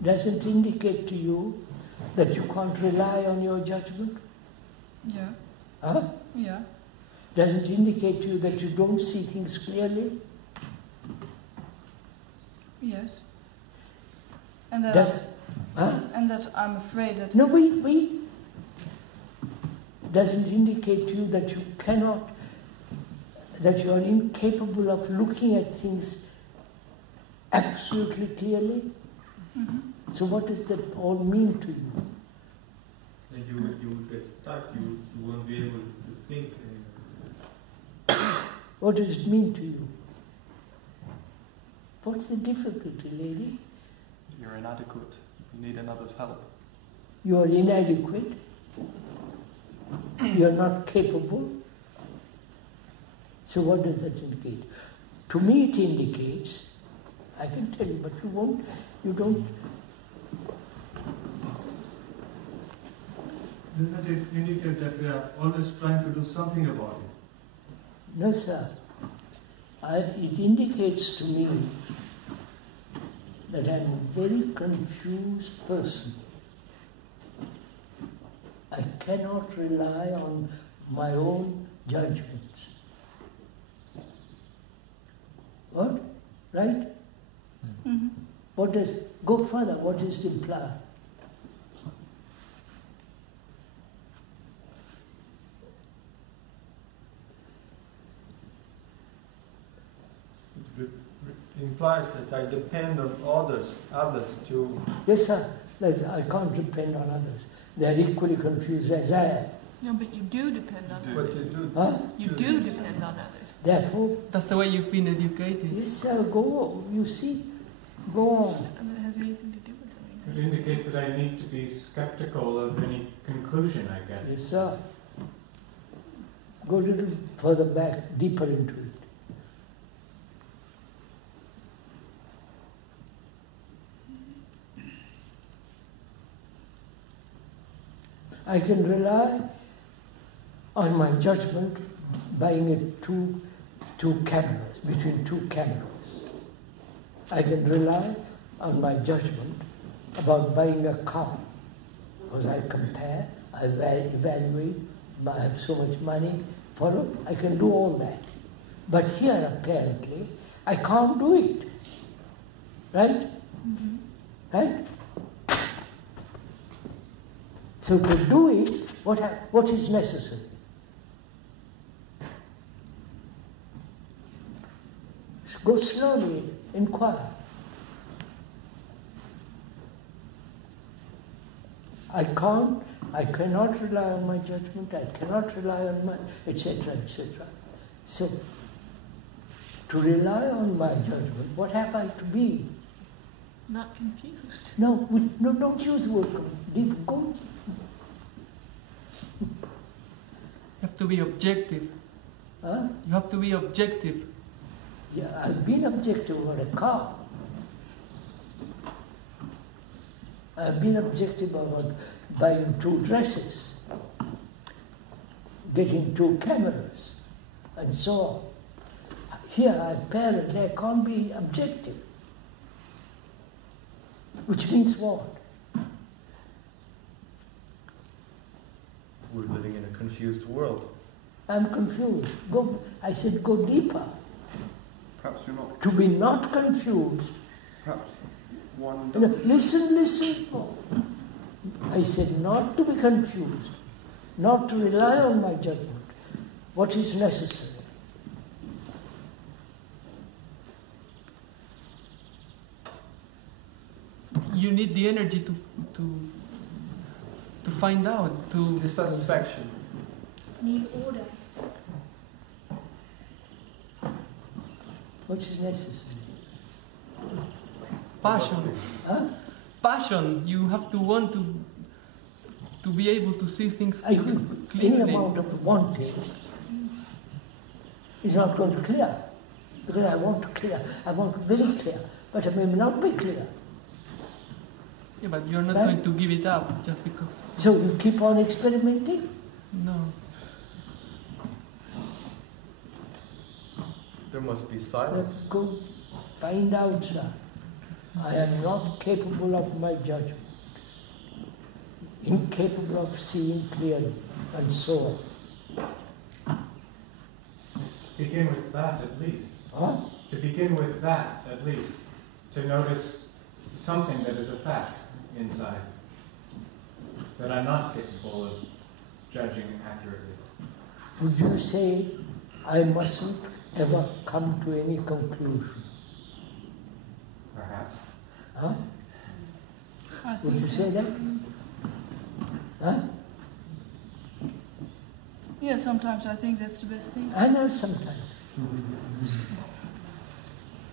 Does it indicate to you that you can't rely on your judgment? Yeah. Huh? Yeah. Does it indicate to you that you don't see things clearly? Yes. And that, and that I'm afraid that... No, wait. Does it indicate to you that you cannot, that you are incapable of looking at things absolutely clearly? Mm-hmm. So what does that all mean to you? And you would get stuck, you won't be able to think anymore. What does it mean to you? What's the difficulty, lady? You're inadequate. You need another's help. You are inadequate. You are not capable. So what does that indicate? To me it indicates, I can tell you, but you don't. Doesn't it indicate that we are always trying to do something about it? No, sir. It indicates to me that I'm a very confused person. I cannot rely on my own judgments. What? Right? Mm-hmm. Go further, what does it imply? It implies that I depend on others to... Yes, sir. I can't depend on others. They are equally confused as I am. No, but you do depend on But others. you do. Huh? You do depend on others. Therefore... That's the way you've been educated. Yes, sir. Go. You see? Go on. And it has anything to do with it. It indicates that I need to be skeptical of any conclusion I get. Yes, sir. Go a little further back, deeper into it. I can rely on my judgment buying it two cameras, between two cameras. I can rely on my judgment about buying a car, because I compare, I evaluate, I have so much money, follow, I can do all that. But here, apparently, I can't do it. Right? Mm-hmm. Right? So to do it, what is necessary? Go slowly, inquire. I cannot rely on my judgment, I cannot rely on my, etc., etc. So, to rely on my judgment, what have I to be? Not confused. No, don't use the word confused. Go. You have to be objective. Huh? You have to be objective. Yeah, I've been objective about a car. I've been objective about buying 2 dresses, getting 2 cameras, and so on. Here, apparently, I can't be objective. Which means what? We're living in a confused world. I'm confused. I said go deeper. Perhaps you're not. To be not confused. Perhaps one. No, listen. I said not to be confused, not to rely on my judgment. What is necessary? You need the energy to find out, to dissatisfaction. Need order. What is necessary? Passion. Huh? Passion. You have to want to be able to see things clearly. Any amount of wanting is not going to clear. Because I want to clear. I want very clear. But I may not be clear. Yeah, but you're not going to give it up just because... So you keep on experimenting? No. There must be silence. Let's go find out, sir. I am not capable of my judgment. Incapable of seeing clearly, and so on. To begin with that, at least. Huh? To begin with that, at least. To notice something that is a fact inside. That I'm not capable of judging accurately. Would you say I mustn't ever come to any conclusion? Perhaps. Huh? Would you say that? Huh? Yeah, sometimes I think that's the best thing. I know sometimes.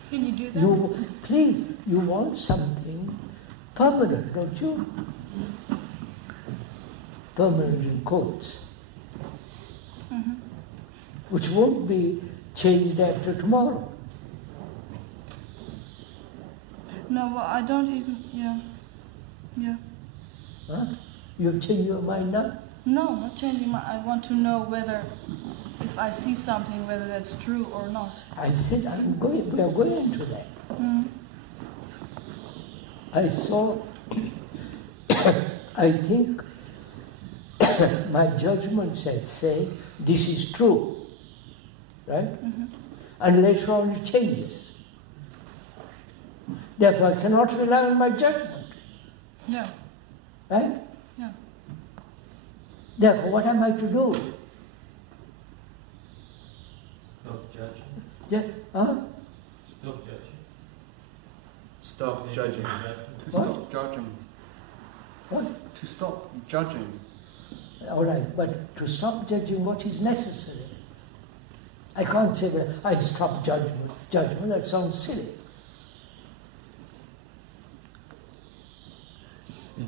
Can you do that? Please, you want something permanent, don't you? Permanent in quotes. Mm-hmm. Which won't be changed after tomorrow. No, well, I don't even, yeah. Huh? You've changed your mind now? No, not changing my, I want to know whether, if I see something, whether that's true or not. I said we are going into that. Mm. I saw, I think my judgment says, say, this is true, right? Mm-hmm. And later on it changes. Therefore I cannot rely on my judgment. Yeah. Right? Yeah. Therefore, what am I to do? Stop judging. Yes, huh? Stop judging. Stop judging. To stop judging. What? To stop judging. All right, but to stop judging what is necessary. I can't say that I stop judgment. That sounds silly.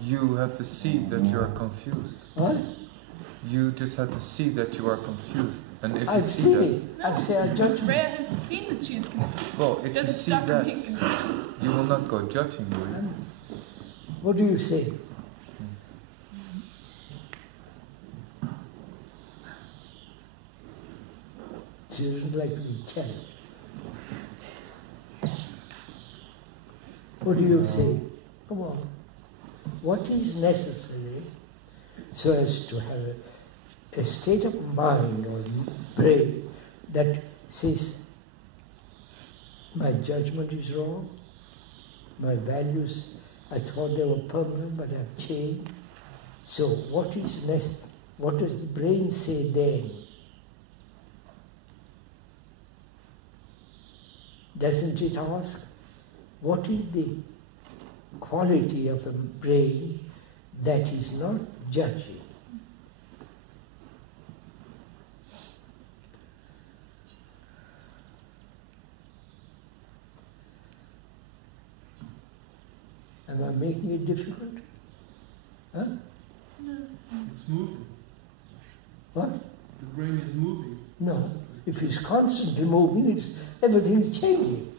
You have to see that you are confused. What? You just have to see that you are confused. And if I've you see seen that, it. I've seen a judgment. Rhea has seen that she's confused. well, if you Doesn't see stop her that, being confused. you will not go judging, will you? What do you say? he doesn't like to be challenged. What do you say? Come on. What is necessary so as to have a state of mind or brain that says, my judgment is wrong, my values, I thought they were permanent but have changed. So what does the brain say then? Doesn't it ask, what is the quality of a brain that is not judging? Am I making it difficult? Huh? No. It's moving. What? The brain is moving. No. If it's constantly moving, everything's changing.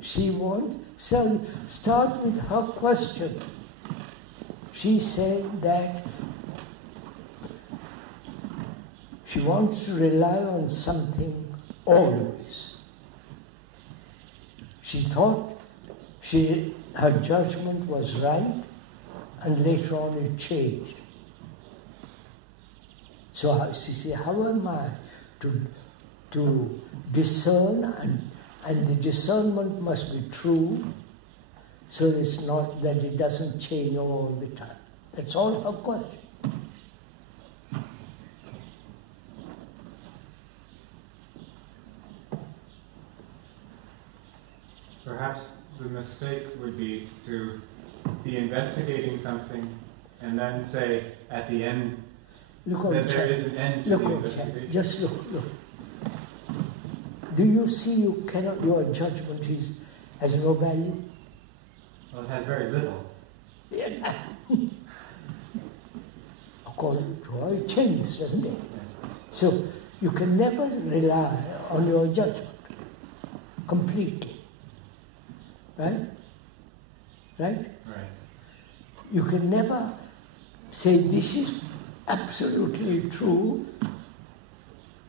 She wants, so start with her question. She said that she wants to rely on something always. She thought her judgment was right, and later on it changed. So she said, how am I to discern, and the discernment must be true, so it's not that it doesn't change all the time. That's all her question. Perhaps the mistake would be to be investigating something and then say at the end that there is an end to the investigation. Just look. Do you see your judgment has no value? Well, it has very little. According to her, it changes, doesn't it? So you can never rely on your judgment completely. Right? Right? Right. You can never say this is absolutely true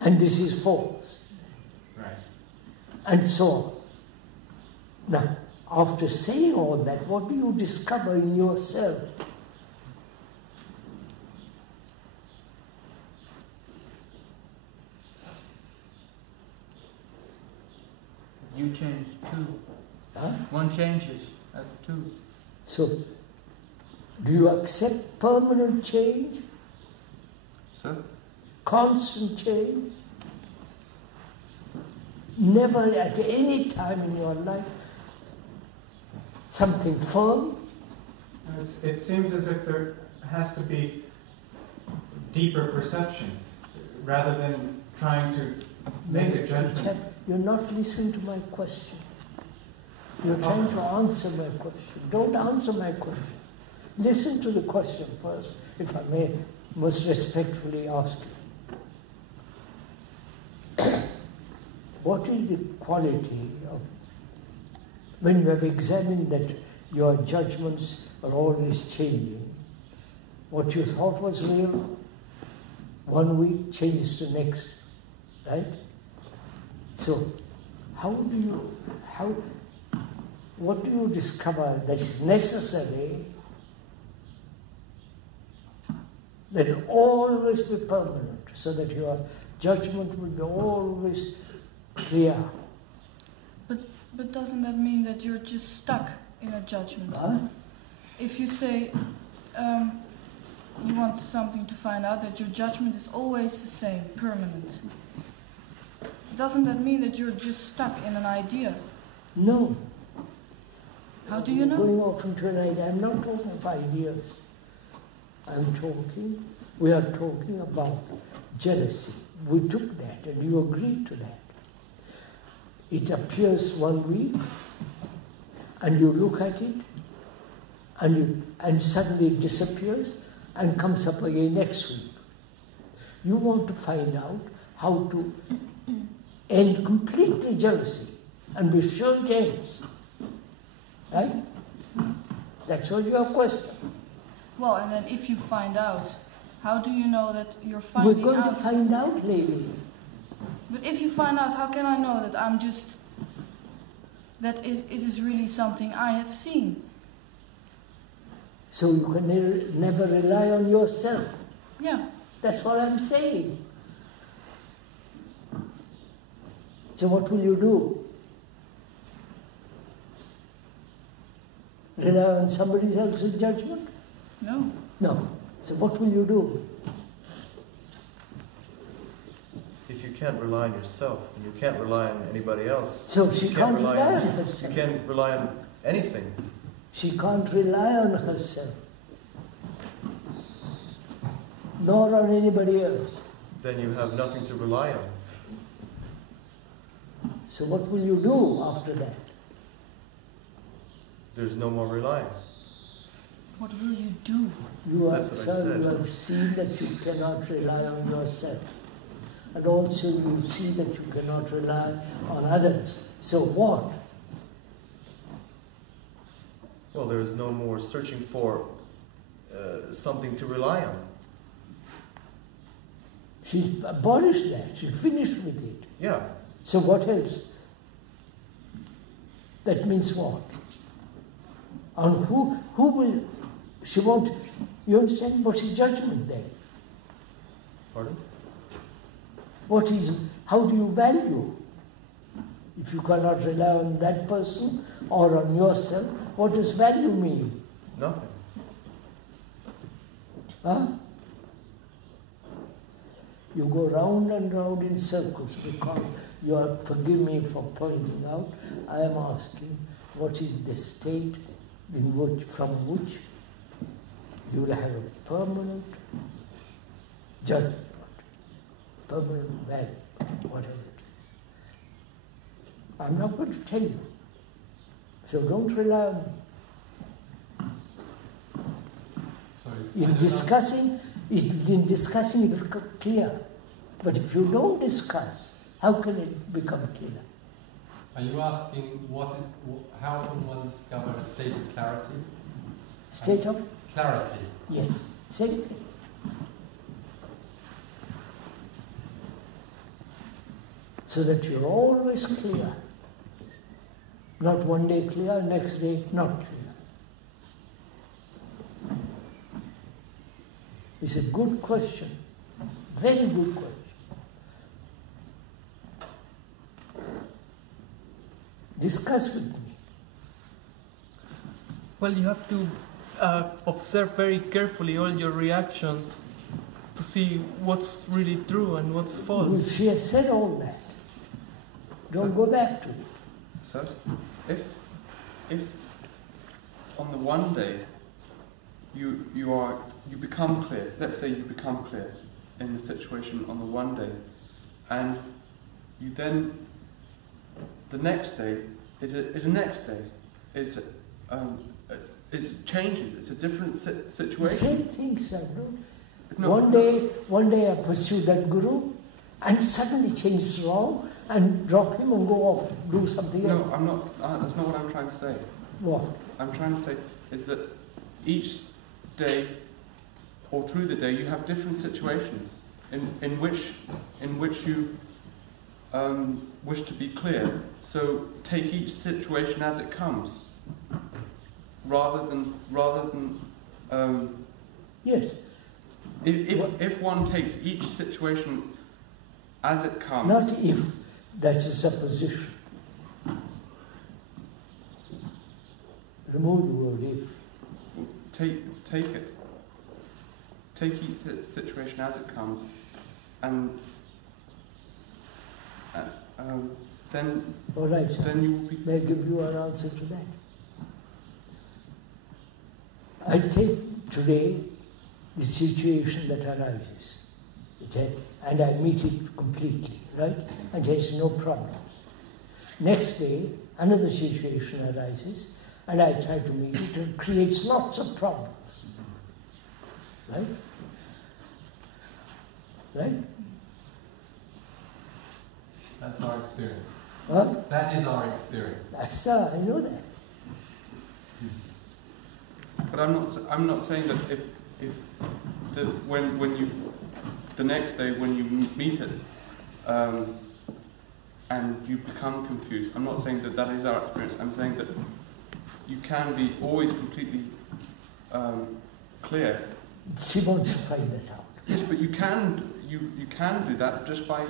and this is false. Right. And so on. Now, after saying all that, what do you discover in yourself? You change too. Huh? One changes too. So, do you accept permanent change? Sir? Constant change? Never at any time in your life something firm? It seems as if there has to be deeper perception rather than trying to make a judgment. You're not listening to my question. You're trying to answer my question. Don't answer my question. Listen to the question first, if I may most respectfully ask you. What is the quality of, when you have examined that your judgments are always changing, what you thought was real, 1 week changes to next, right? So, what do you discover that is necessary that will always be permanent, so that your judgment will be always clear? But doesn't that mean that you're just stuck in a judgment? Huh? If you say you want something to find out, that your judgment is always the same, permanent, doesn't that mean that you're just stuck in an idea? No. How do you know? Going off into an idea. I'm not talking of ideas. We are talking about jealousy. We took that and you agreed to that. It appears 1 week and you look at it and suddenly it disappears and comes up again next week. You want to find out how to end completely jealousy and be sure it ends. Right? That's what your question. Well, and then if you find out How do you know that you're finding out? We're going to find out, lady. But if you find out, how can I know that I'm just... that it is really something I have seen? So you can never rely on yourself. Yeah. That's what I'm saying. So what will you do? Rely on somebody else's judgment? No. No. So what will you do? If you can't rely on yourself, and you can't rely on anybody else, so she can't rely on herself. You can't rely on anything. She can't rely on herself, nor on anybody else. Then you have nothing to rely on. So what will you do after that? There's no more relying. What will you do? You have seen that you cannot rely on yourself. And also you see that you cannot rely on others. So what? Well, there is no more searching for something to rely on. She's abolished that. She's finished with it. Yeah. So what else? That means what? And who will... She won't... You understand? What's his judgment then? Pardon? What is... How do you value? If you cannot rely on that person or on yourself, what does value mean? Nothing. Huh? You go round and round in circles because you are, forgive me for pointing out, I am asking what is the state in which, from which you will have a permanent judgment, permanent value, whatever it is. I'm not going to tell you. So don't rely on me. In discussing, it will become clear. But if you don't discuss, how can it become clear? Are you asking how can one discover a state of clarity? State of? Clarity. Yes. Same thing. So that you're always clear. Not one day clear, next day not clear. It's a good question. Very good question. Discuss with me. Well, you have to observe very carefully all your reactions to see what's really true and what's false. Well, she has said all that. Don't go back to it. So, if on the one day you become clear, let's say you become clear in the situation on the one day, and you then the next day is a next day. It changes. It's a different situation. Same thing, sir. No? One day I pursue that guru, and suddenly change wrong, and drop him and go off, do something else. No, I'm not. That's not what I'm trying to say. What? I'm trying to say is that each day, or through the day, you have different situations in which you wish to be clear. So take each situation as it comes, rather than yes. If one takes each situation as it comes. Not if. That's a supposition. Remove the word if. Take it. Take each situation as it comes, and then. All right, sir. Then you will be. May I give you an answer to that? I take today the situation that arises, and I meet it completely, right? And there's no problem. Next day, another situation arises, and I try to meet it, and it creates lots of problems. Right? Right? That's our experience. What? That is our experience. Sir, I know that. But I'm not saying that if that when you, the next day when you meet it, and you become confused, I'm not saying that that is our experience, I'm saying that you can be always completely clear. She wants to find that out. Yes, but you can do that just by.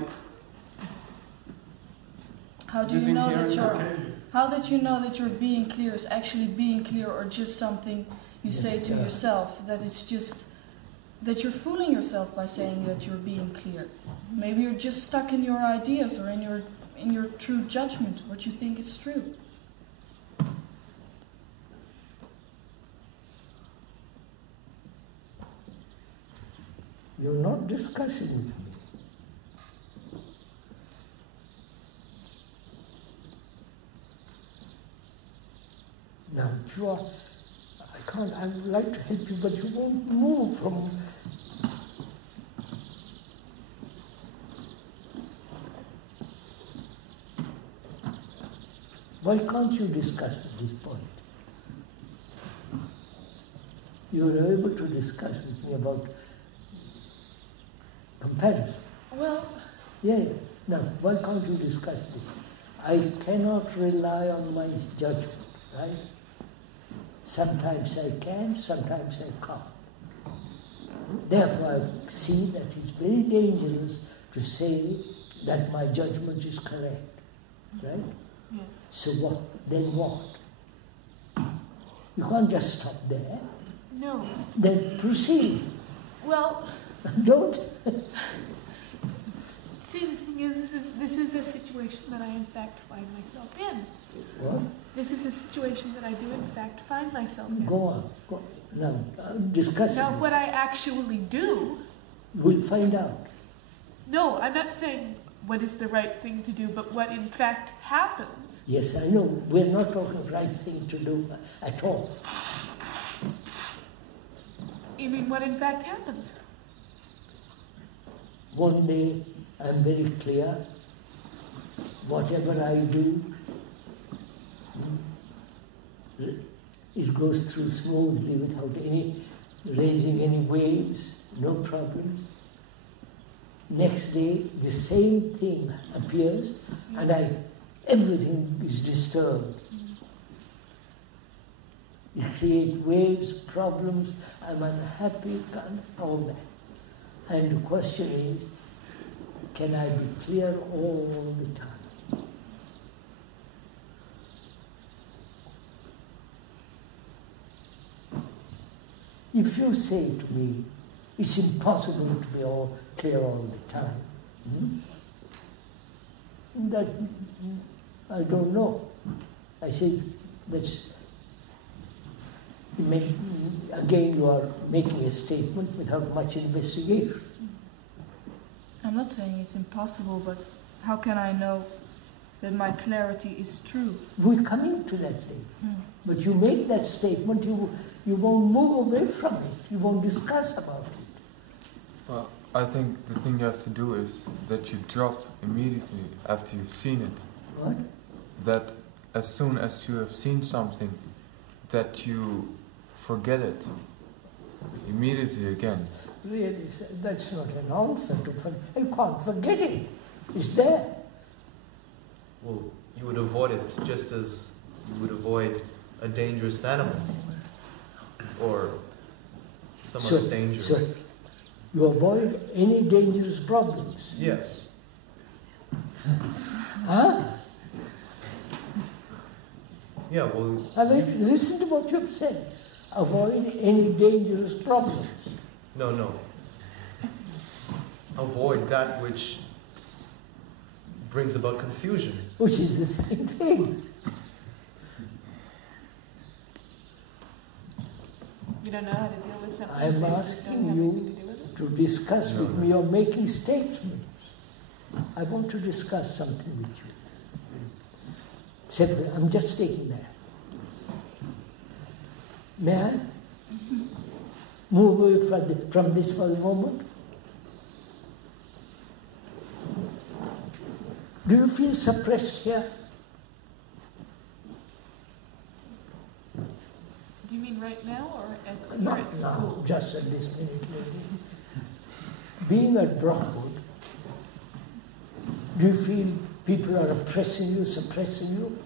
How do you know that you're being clear is actually being clear, or just something you say to yourself, that it's just that you're fooling yourself by saying that you're being clear? Maybe you're just stuck in your ideas or in your true judgment, what you think is true. You're not discussing with me. Now, if you are, I would like to help you, but you won't move from. Why can't you discuss at this point? You were able to discuss with me about comparison. Well... Yeah. Now, why can't you discuss this? I cannot rely on my judgment, right? Sometimes I can, sometimes I can't. Therefore, I see that it's very dangerous to say that my judgment is correct, right? Yes. So what? Then what? You can't just stop there. No. Then proceed. Well... Don't. See, the thing is, this is a situation that I in fact find myself in. What? This is a situation that I do in fact find myself in. Go on. Go on. Now, discuss Now, it. what I actually do... We'll find out. No, I'm not saying what is the right thing to do, but what in fact happens. Yes, I know. We're not talking right thing to do at all. You mean what in fact happens? One day, I'm very clear. Whatever I do, it goes through smoothly without raising any waves, no problems. Next day, the same thing appears, and everything is disturbed. It creates waves, problems, I'm unhappy, all that. And the question is, can I be clear all the time? If you say to me, it's impossible to be all clear all the time, that I don't know. I say, again you are making a statement without much investigation. I'm not saying it's impossible, but how can I know that my clarity is true? We're coming to that thing. But you make that statement, you won't move away from it. You won't discuss about it. Well, I think the thing you have to do is that you drop immediately after you've seen it. What? That as soon as you have seen something, that you forget it immediately again. Really, that's not an answer to you can't forget it. It's there. Well, you would avoid it just as you would avoid a dangerous animal or some other danger. So you avoid any dangerous problems? Yes. Huh? Yeah, well... I mean, listen to what you've said. Avoid any dangerous problems. No. Avoid that which brings about confusion. Which is the same thing. You don't know how to deal with something. I'm asking you to discuss with me. You're making statements. I want to discuss something with you. Separately, I'm just taking that. May I move away from this for a moment? Do you feel suppressed here? Do you mean right now or at Not now, just at this minute, lady. Being at Brockwood, do you feel people are oppressing you, suppressing you?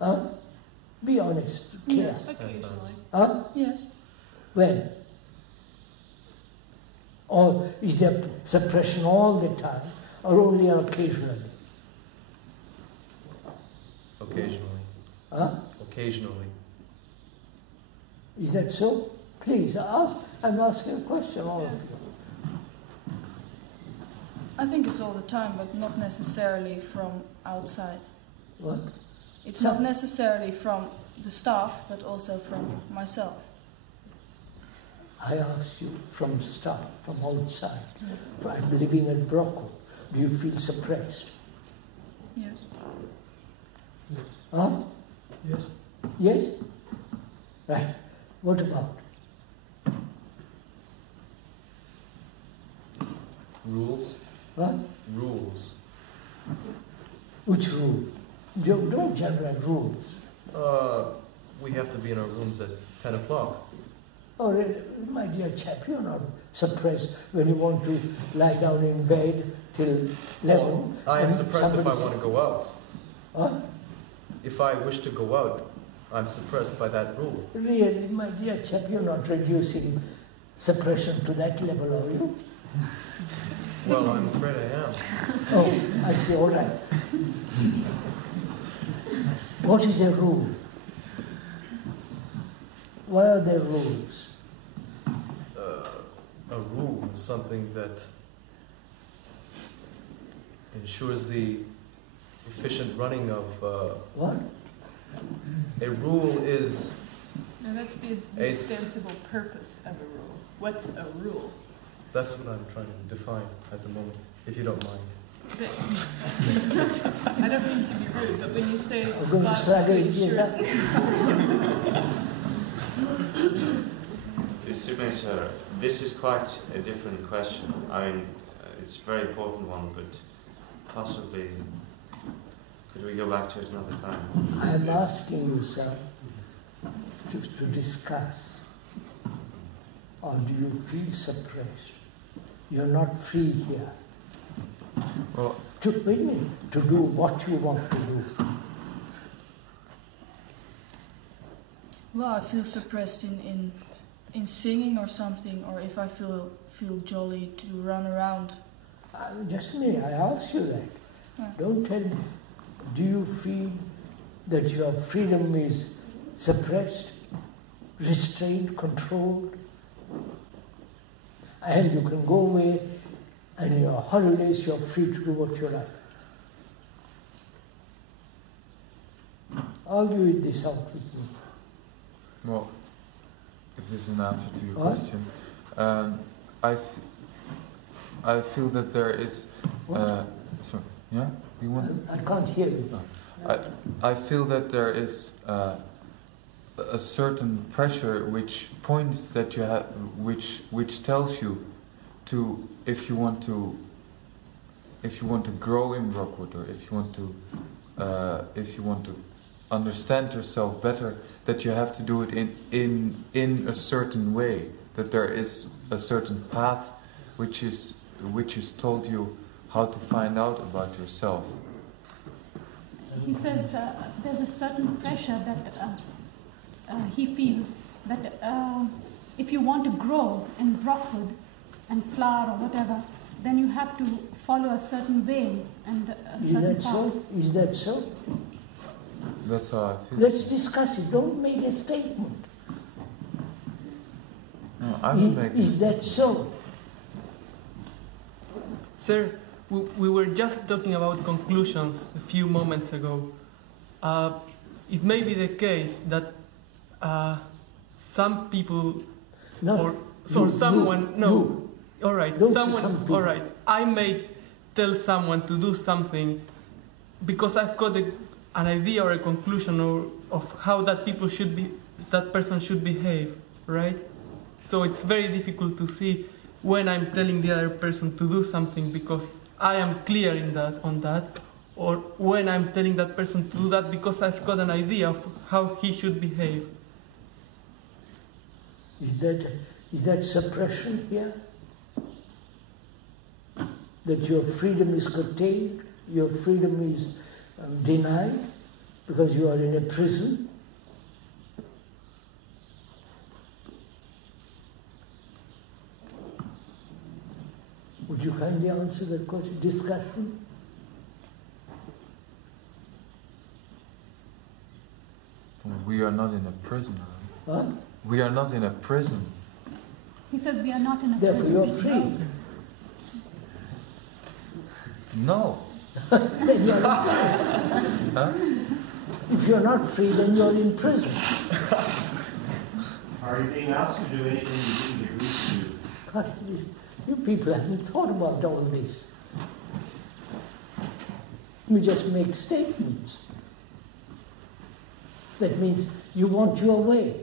Huh? Be honest, clear. Yes, occasionally. Huh? Yes. When? Or is there suppression all the time, or only occasionally? Occasionally. Huh? Occasionally. Is that so? Please, I'm asking a question, all of you. I think it's all the time, but not necessarily from outside. What? It's not necessarily from the staff, but also from myself. I asked you from staff, from outside. I'm living at Brockwood. Do you feel suppressed? Yes. Huh? Yes. Yes? Right. What about? Rules? What? Rules. Which rule? Don't generate rules. We have to be in our rooms at 10 o'clock. Oh, my dear chap, you're not suppressed when you want to lie down in bed till 11. Well, I am suppressed if I want to go out. What? If I wish to go out, I'm suppressed by that rule. Really, my dear chap, you're not reducing suppression to that level, are you? Well, I'm afraid I am. Oh, I see, all right. What is a rule? Why are there rules? A rule is something that ensures the efficient running of... What? A rule is... No, that's the ostensible purpose of a rule. What's a rule? That's what I'm trying to define at the moment, if you don't mind. I don't mean to be rude, but when you say... I'm going to start this is quite a different question. I mean, it's a very important one, but possibly, could we go back to it another time? I'm asking you, sir, to discuss. Or do you feel suppressed? You're not free here. Well, to do what you want to do. Well, I feel suppressed in singing or something, or if I feel jolly to run around. Just a minute, I asked you that. Yeah. Don't tell me. Do you feel that your freedom is suppressed, restrained, controlled? And you can go away and in your holidays you're free to do what you like. Argue this out with me. Well, if this is an answer to your What? question, I feel that there is... sorry, yeah? You want? I can't hear you. I feel that there is a certain pressure which points that you have, which tells you to, if you want to grow in Brockwood, or if you want to understand yourself better, that you have to do it in a certain way, that there is a certain path which is told you how to find out about yourself. He says there's a certain pressure that he feels that if you want to grow in Brockwood and flower or whatever, then you have to follow a certain way and a certain path. So? Is that so? That's how I feel. Let's discuss it. Don't make a statement. No, I will make Is that so? Sir, we were just talking about conclusions a few moments ago. It may be the case that some people, all right, all right, I may tell someone to do something because I've got an idea or a conclusion of how that person should behave, right? So it's very difficult to see when I'm telling the other person to do something because I am clear on that, or when I'm telling that person to do that because I've got an idea of how he should behave. Is that suppression here? That your freedom is curtailed, your freedom is denied because you are in a prison? Would you kindly answer that question? Discussion? We are not in a prison. Huh? We are not in a prison. He says we are not in a Therefore prison. you are free. No. Then you are Huh? If you are not free, then you are in prison. Are you being asked to do anything you didn't agree to do? God, you people haven't thought about all this. You just make statements. That means you want your way.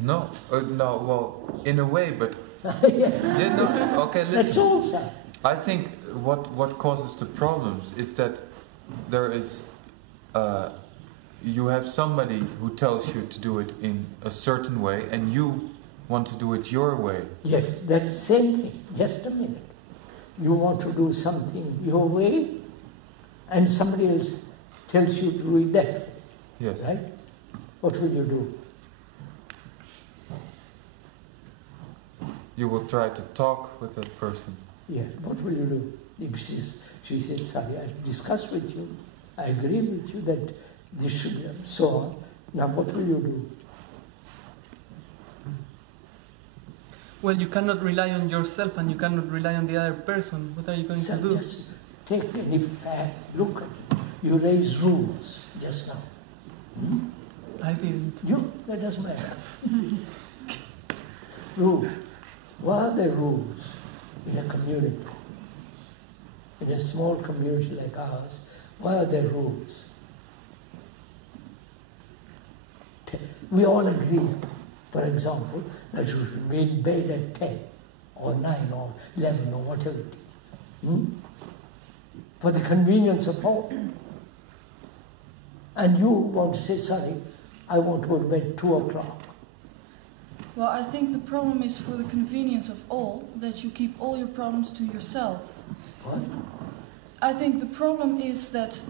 No, well, in a way, but... Yeah, no, okay, listen. That's all, sir. I think what causes the problems is that there is... you have somebody who tells you to do it in a certain way, and you want to do it your way. Yes, that's the same thing. Just a minute. You want to do something your way, and somebody else tells you to do it that way. Yes. Right? What will you do? You will try to talk with that person. Yes, what will you do? If she says, sorry, I discussed with you, I agree with you that this should be so on. Now what will you do? Well, you cannot rely on yourself and you cannot rely on the other person. What are you going to do? Just take any fact, look at it. You raise rules just now. I didn't. That doesn't matter. Rules. What are the rules in a community? In a small community like ours, what are the rules? We all agree, for example, that you should be in bed at 10 or 9 or 11 or whatever it is. For the convenience of all. And you want to say, sorry, I want to go to bed 2 o'clock. Well, I think the problem is for the convenience of all, that you keep all your problems to yourself. What? I think the problem is that,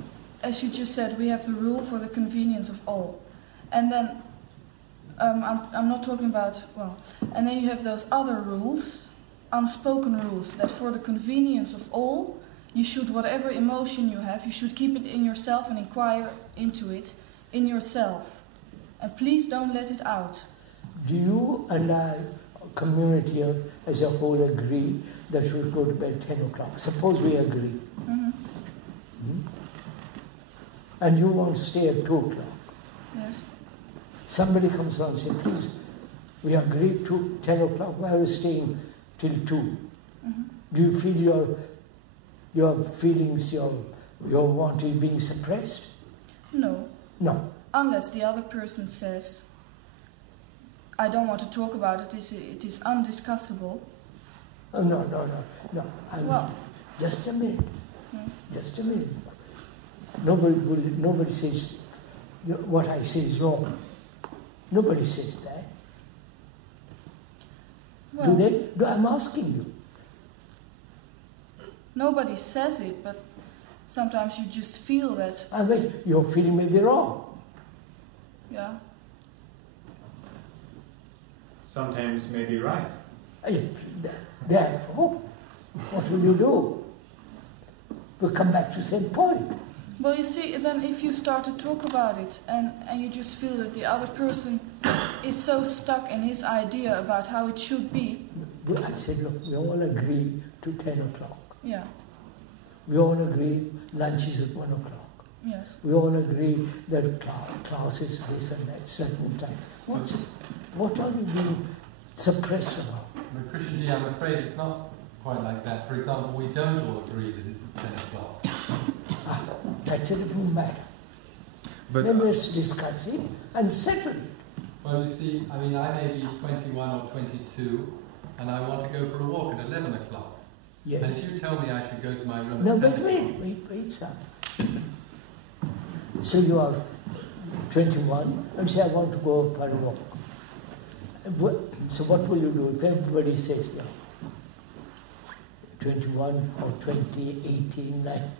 as you just said, we have the rule for the convenience of all. And then, I'm not talking about, well, and then you have those other rules, unspoken rules, that for the convenience of all, you should, whatever emotion you have, you should keep it in yourself and inquire into it in yourself. And please don't let it out. Do you and our community as a whole agree that we should go to bed 10 o'clock? Suppose we agree. And you want to stay at 2 o'clock. Yes. Somebody comes along and says, please, we agreed to 10 o'clock, why are we staying till 2? Do you feel your feelings, your want is being suppressed? No. No. Unless the other person says, I don't want to talk about it, it is undiscussable. Oh, no. Just a minute. Just a minute. Nobody says what I say is wrong. Nobody says that. Well, Do they? I'm asking you. Nobody says it, but sometimes you just feel that. I mean, your feeling may be wrong. Yeah. Sometimes may be right. Therefore, what will you do? We'll come back to the same point. Well, you see, then if you start to talk about it and you just feel that the other person is so stuck in his idea about how it should be. I said, look, we all agree to 10 o'clock. Yeah. We all agree lunch is at 1 o'clock. Yes. We all agree that class is this and that certain time. What are you being suppressed about? But Krishnamurti, I'm afraid it's not quite like that. For example, we don't all agree that it's at 10 o'clock. That's a different matter. But then let's discuss it and settle it. Well, you see, I mean, I may be 21 or 22, and I want to go for a walk at 11 o'clock. Yes. And if you tell me I should go to my room No, at 10 wait, sir. So you are 21 and say, I want to go for a walk. So what will you do if everybody says no? 21 or 20, 18, 9.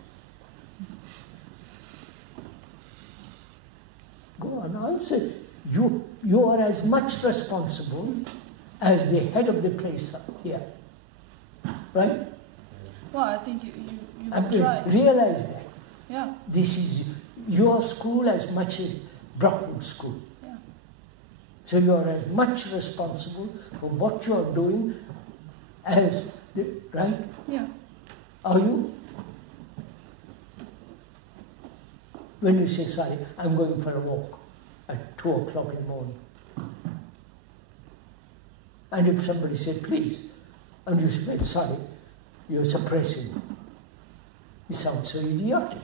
Go on, answer. You are as much responsible as the head of the place here. Right? Well, I think you can try. Realize that. Yeah. This is your school as much as Brockwood School. Yeah. So you are as much responsible for what you are doing as right? Yeah. Are you? When you say, sorry, I'm going for a walk at 2 o'clock in the morning. And if somebody said, please, and you say, well, sorry, you're suppressing. You sound so idiotic.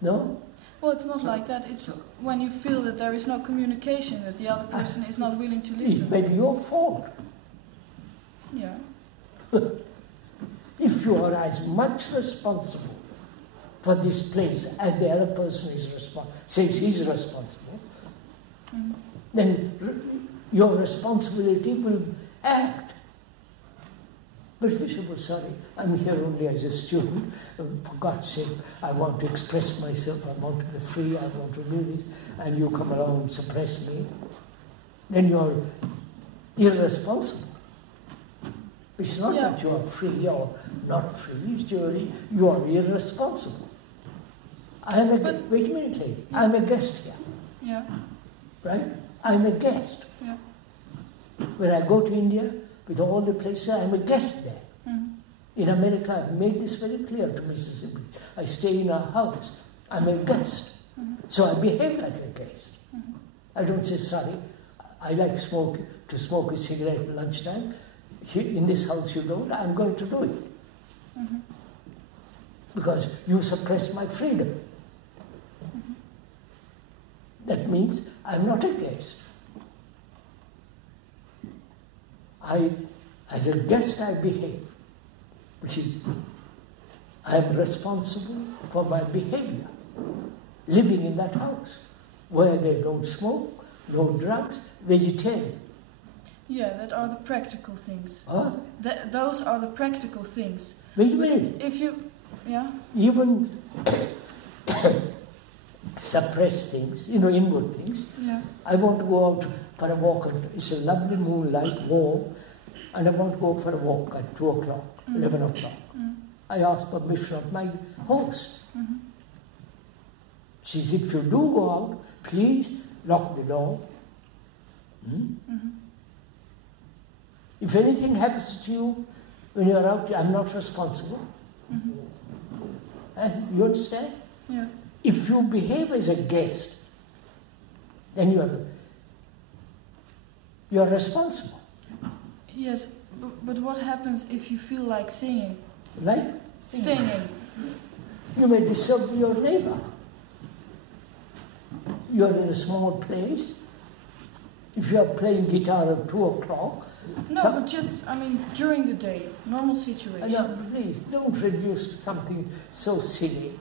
No? Well, it's not like that. It's when you feel that there is no communication, that the other person is not willing to listen. It may be your fault. Yeah. If you are as much responsible for this place as the other person is says he's responsible, then your responsibility will act. But if you say, well, sorry, I'm here only as a student, for God's sake, I want to express myself, I want to be free, I want to do this, and you come along and suppress me, then you're irresponsible. It's not that you are free or not free, it's you are irresponsible. Wait a minute, lady, I'm a guest here. Yeah. Right? I'm a guest. Yeah. When I go to India, with all the places, I'm a guest there. Mm-hmm. In America, I've made this very clear to Mississippi. I stay in a house. I'm a guest. Mm-hmm. So I behave like a guest. Mm-hmm. I don't say, sorry, I like to smoke a cigarette at lunchtime. In this house you don't, I'm going to do it. Mm-hmm. Because you suppress my freedom. Mm-hmm. That means I'm not a guest. As a guest, I behave, which is, I am responsible for my behavior, living in that house, where they don't smoke, no drugs, vegetarian. Yeah, that are the practical things. Huh? Those are the practical things. Wait a minute. If you, yeah? Even suppress things, inward things. Yeah. I want to go out for a walk, it's a lovely moonlight, warm, and I want to go for a walk at 2 o'clock, 11 o'clock. I ask permission of my host. She says, if you do go out, please lock the door. If anything happens to you when you're out, I'm not responsible. You understand? Yeah. If you behave as a guest, then you're responsible. Yes, but what happens if you feel like singing? Like? Singing. You may disturb your neighbor. You're in a small place. If you are playing guitar at 2 o'clock... No, but just, during the day, normal situation. No, please, don't reduce something so silly.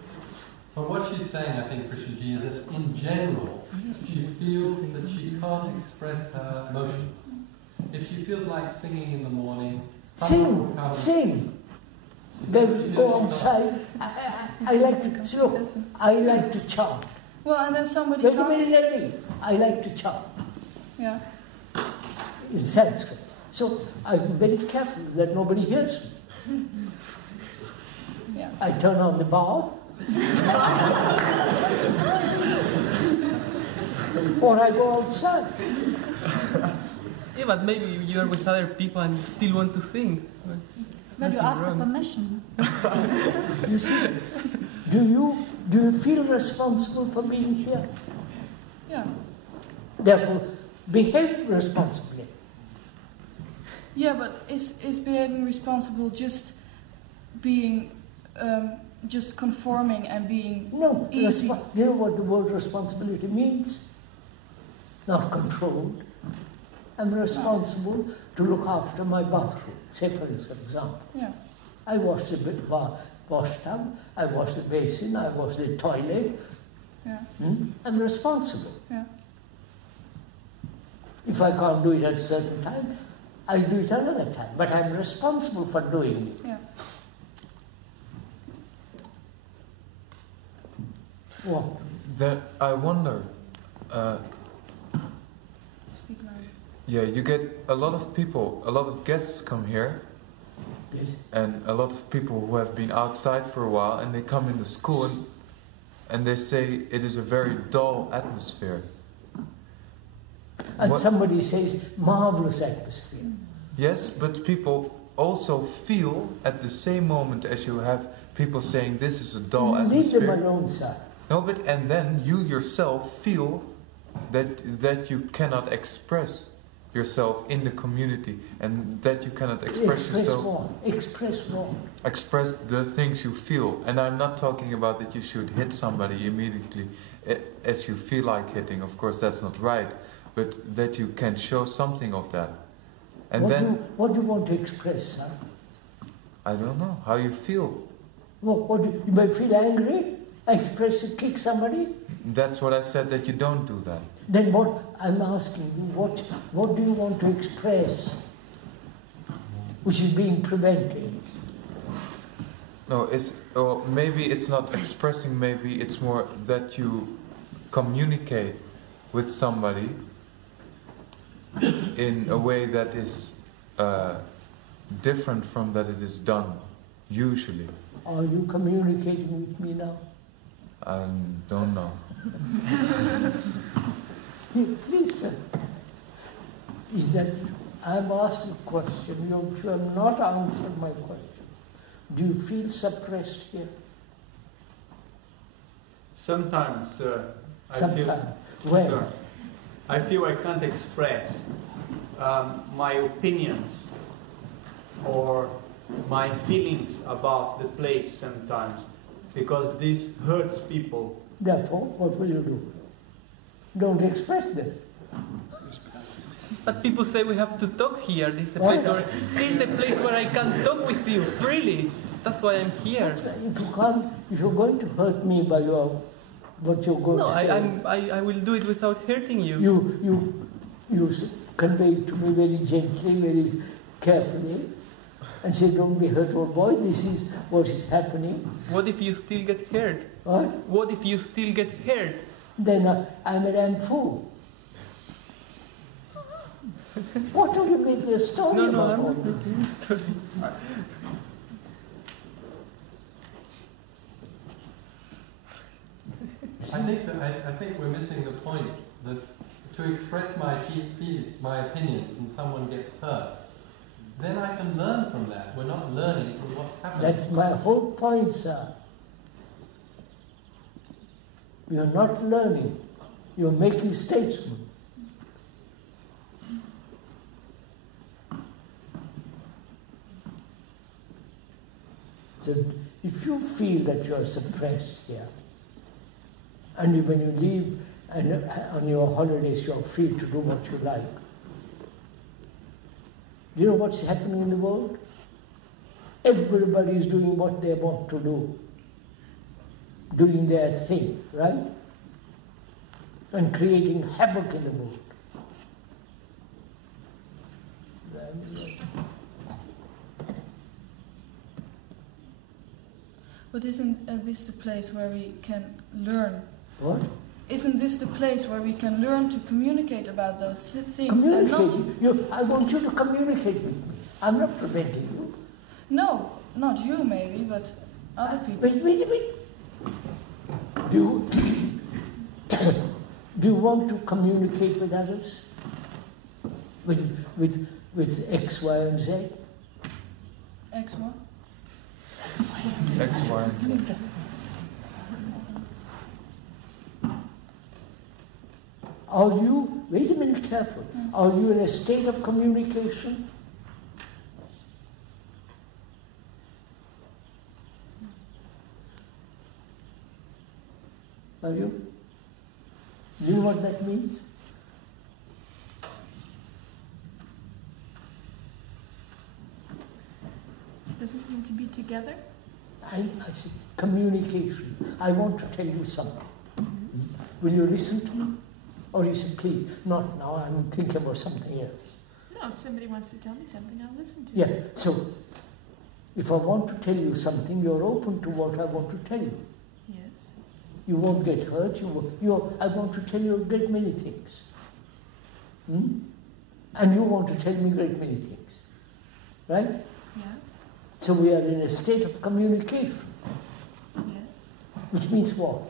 But what she's saying, I think, Krishnamurti, is that in general, she feels that she can't express her emotions. If she feels like singing in the morning, sing. Then go outside. I like to chant. Well, and then somebody comes. I like to chant. Yeah. In Sanskrit. So I'm very careful that nobody hears me. Yeah. I turn on the bath. Or I go outside. Yeah, but maybe you're with other people and you still want to sing. But you ask the permission. You see, do you feel responsible for being here? Yeah. Therefore, behave responsibly. Yeah, but is behaving responsible just being, just conforming and being easy? You know what the word responsibility means? Not controlled. I'm responsible to look after my bathroom, say for example. Yeah. I wash the wash tub, I wash the basin, I wash the toilet. Yeah. I'm responsible. Yeah. If I can't do it at a certain time, I'll do it another time. But I'm responsible for doing it. Yeah. What? Then I wonder. Speak louder. Yeah, you get a lot of people, a lot of guests come here. Yes. And a lot of people who have been outside for a while, and they come in the school and they say it is a very dull atmosphere. And somebody says, marvelous atmosphere. Yes, but people also feel at the same moment as you have people saying this is a dull atmosphere. Leave them alone, sir. No, but and then you yourself feel that you cannot express yourself in the community, and that you cannot express yourself. Express what? Express the things you feel. And I'm not talking about that you should hit somebody immediately as you feel like hitting. Of course, that's not right. But that you can show something of that. And what do you want to express, sir? I don't know how you feel. You might feel angry. Express it, kick somebody. That's what I said, that you don't do that. Then what I'm asking you, what do you want to express, which is being prevented? No, or maybe it's not expressing. Maybe it's more that you communicate with somebody in a way that is different from that it is done usually. Are you communicating with me now? I don't know. Listen, is that I'm asking a question, you have not answered my question. Do you feel suppressed here? Sometimes, I feel I can't express my opinions or my feelings about the place sometimes, because this hurts people. Therefore, what will you do? Don't express them. But people say we have to talk here. This is the place where I can talk with you freely. That's why I'm here. If you're going to hurt me by what you're going to say. I will do it without hurting you. You convey it to me very gently, very carefully, and say, don't be hurt, old boy, this is what is happening. What if you still get hurt? What? What if you still get hurt? Then I'm a damn fool. What do you make a story about? I'm not making a story. I think we're missing the point that to express my opinions and someone gets hurt, then I can learn from that. We're not learning from what's happening. That's my whole point, sir. You're not learning. You're making statements. So if you feel that you're suppressed here, and when you leave and on your holidays you're free to do what you like, do you know what's happening in the world? Everybody is doing what they want to do, doing their thing, right? And creating havoc in the world. But isn't this the place where we can learn? What? Isn't this the place where we can learn to communicate about those things? Communicate. I want you to communicate with me. I'm not preventing you. No, not you maybe, but other people. Wait. Do you want to communicate with others? With X, Y, and Z? X, what? X, Y, and Z. Are you, wait a minute, careful, are you in a state of communication? Are you? Do you know what that means? Does it mean to be together? I said communication. I want to tell you something. Will you listen to me? Or you say, please, not now, I'm thinking about something else. No, if somebody wants to tell me something, I'll listen to Yeah, it. so if I want to tell you something, you're open to what I want to tell you. Yes. You won't get hurt. I want to tell you a great many things. And you want to tell me a great many things. Right? Yeah. So we are in a state of communication. Yes. Which means what?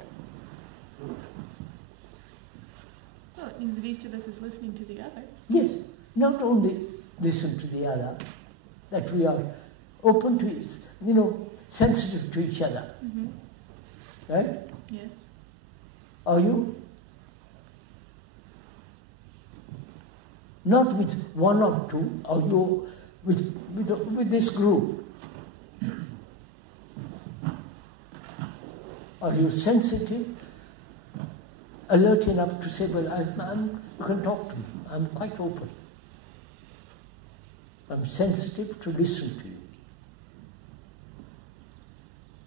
Well, it means that each of us is listening to the other. Yes. Not only listen to the other, that we are open to it, sensitive to each other. Mm-hmm. Right? Yes. Are you? Not with one or two, are you with this group? Are you sensitive, alert enough to say, well, you can talk to me, I'm quite open. I'm sensitive to listen to you.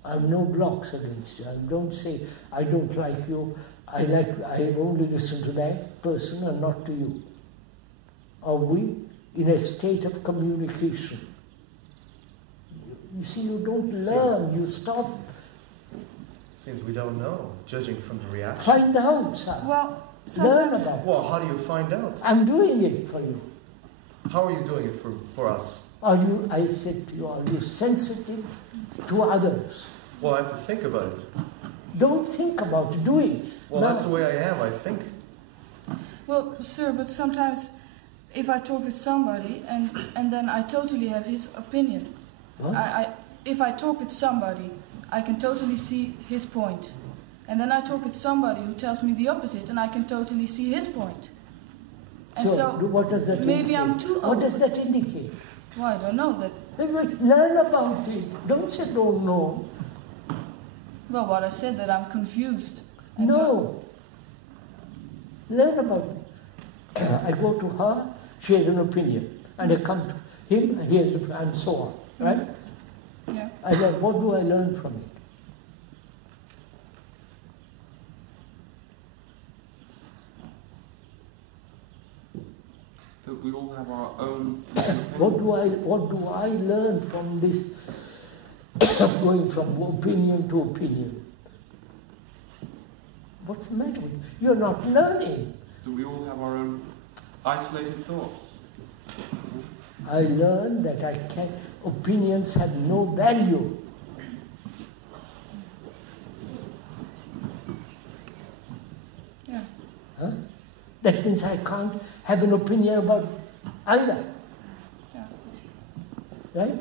I have no blocks against you. I don't say, I don't like you, I only listen to that person and not to you. Are we in a state of communication? You see, you don't learn, you stop. Seems we don't know, judging from the reaction. Find out, son. Well, learn about it. Well, how do you find out? I'm doing it for you. How are you doing it for us? I said to you, are you sensitive to others? Well, I have to think about it. Don't think about it, do it. Well, that's the way I am, I think. Well, sir, but sometimes if I talk with somebody and then I totally have his opinion, if I talk with somebody, I can totally see his point. And then I talk with somebody who tells me the opposite and I can totally see his point. And so what does that maybe indicate? I'm too open. What does that indicate? Well, I don't know that. Learn about it. Don't say don't know. Well, what I said, that I'm confused. No. Learn about it. I go to her, she has an opinion. And I come to him, he has an, and so on. Right? Yeah. I learn, what do I learn from it? That we all have our own. What do I learn from this going from opinion to opinion? What's the matter with you? You're not learning. That we all have our own isolated thoughts. I learned that opinions have no value. Yeah. Huh? That means I can't have an opinion about either. Yeah. Right?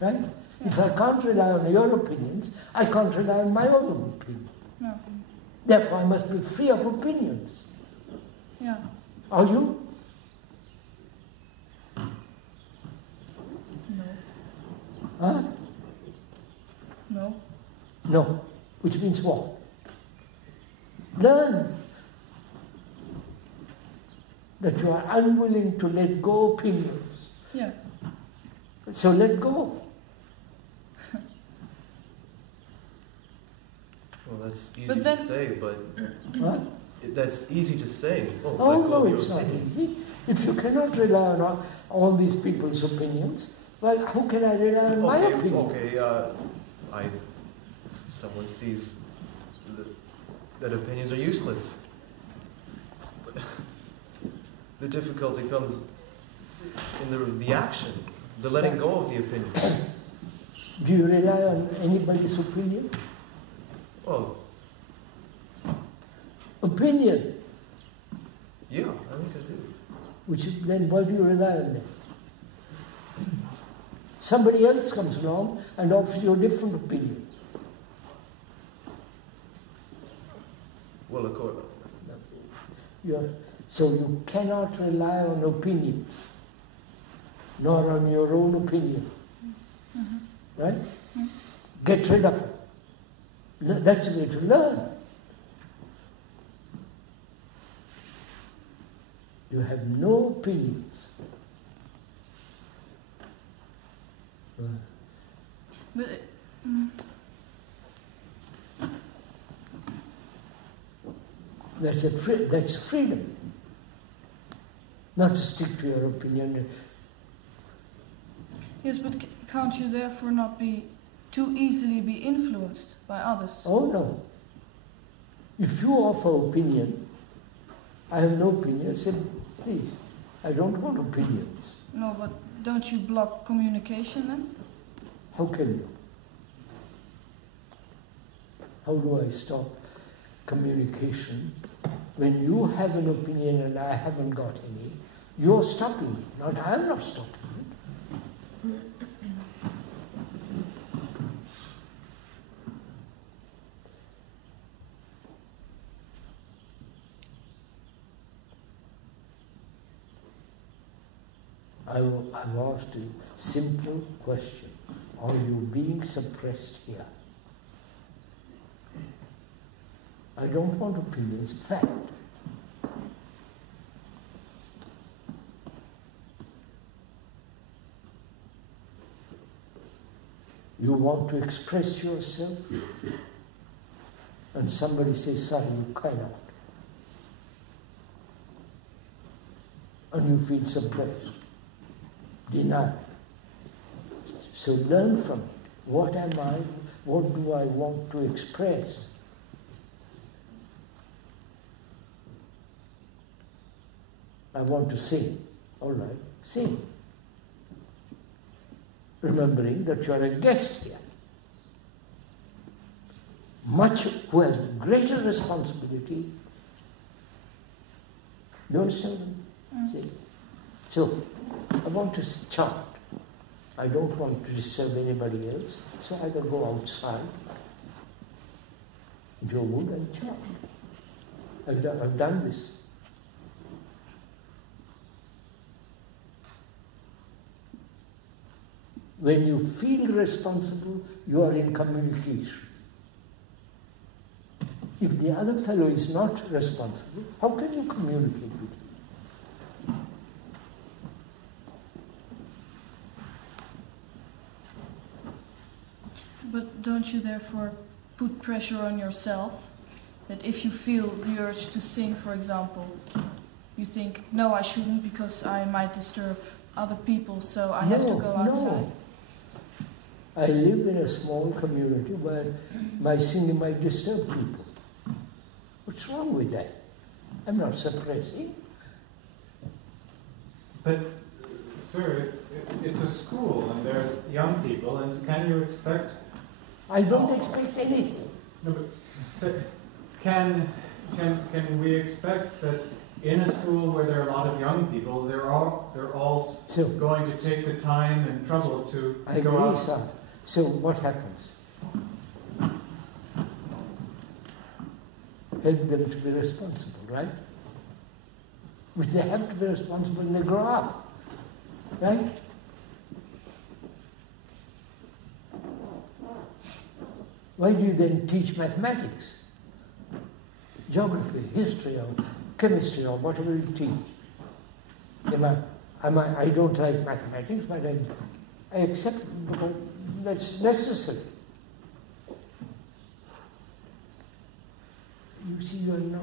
Right? Yeah. If I can't rely on your opinions, I can't rely on my own opinion. No. Therefore, I must be free of opinions. Yeah. Are you? No. Huh? No. No. Which means what? Learn that you are unwilling to let go opinions. Yeah. So let go. Well, that's easy to say, but What? That's easy to say. Oh no, it's not easy. If you cannot rely on all these people's opinions, well, how can I rely on my opinion? Okay, someone sees that opinions are useless. But the difficulty comes in the action, the letting go of the opinion. Do you rely on anybody's opinion? Oh. Opinion. Yeah, I think I do. Then why do you rely on them? Somebody else comes along and offers you a different opinion. Well, of course. So you cannot rely on opinions, nor on your own opinion. Mm-hmm. Right? Mm-hmm. Get rid of it. That's the way to learn. You have no opinions. But That's freedom. Not to stick to your opinion. Yes, but can't you therefore not be too easily be influenced by others? Oh no. If you offer opinion, I have no opinion, I said, please, I don't want opinions. No, but don't you block communication then? How can you? How do I stop communication? When you have an opinion and I haven't got any, you're stopping it, not I'm not stopping it. I've asked you a simple question. Are you being suppressed here? I don't want opinions, fact. You want to express yourself, and somebody says, sorry, you cannot. And you feel suppressed, denied. So learn from it. What am I? What do I want to express? I want to sing. All right, sing. Remembering that you are a guest here. Who has greater responsibility. You understand? See? So, I want to chant. I don't want to disturb anybody else, so I will go outside into a wood and chant. I've done this. When you feel responsible, you are in communication. If the other fellow is not responsible, how can you communicate with him? But don't you therefore put pressure on yourself? That if you feel the urge to sing, for example, you think, no, I shouldn't because I might disturb other people, so I have to go outside? No. I live in a small community where my singing might disturb people. What's wrong with that? I'm not suppressing. But, sir, it's a school and there's young people, and can you expect... I don't expect anything. No, but, so, can we expect that in a school where there are a lot of young people, they're all going to take the time and trouble to go out? Sir. So what happens? Help them to be responsible, right? But they have to be responsible when they grow up, right? Why do you then teach mathematics, geography, history, or chemistry, or whatever you teach? I don't like mathematics, but I accept it because that's necessary. You see, you're not.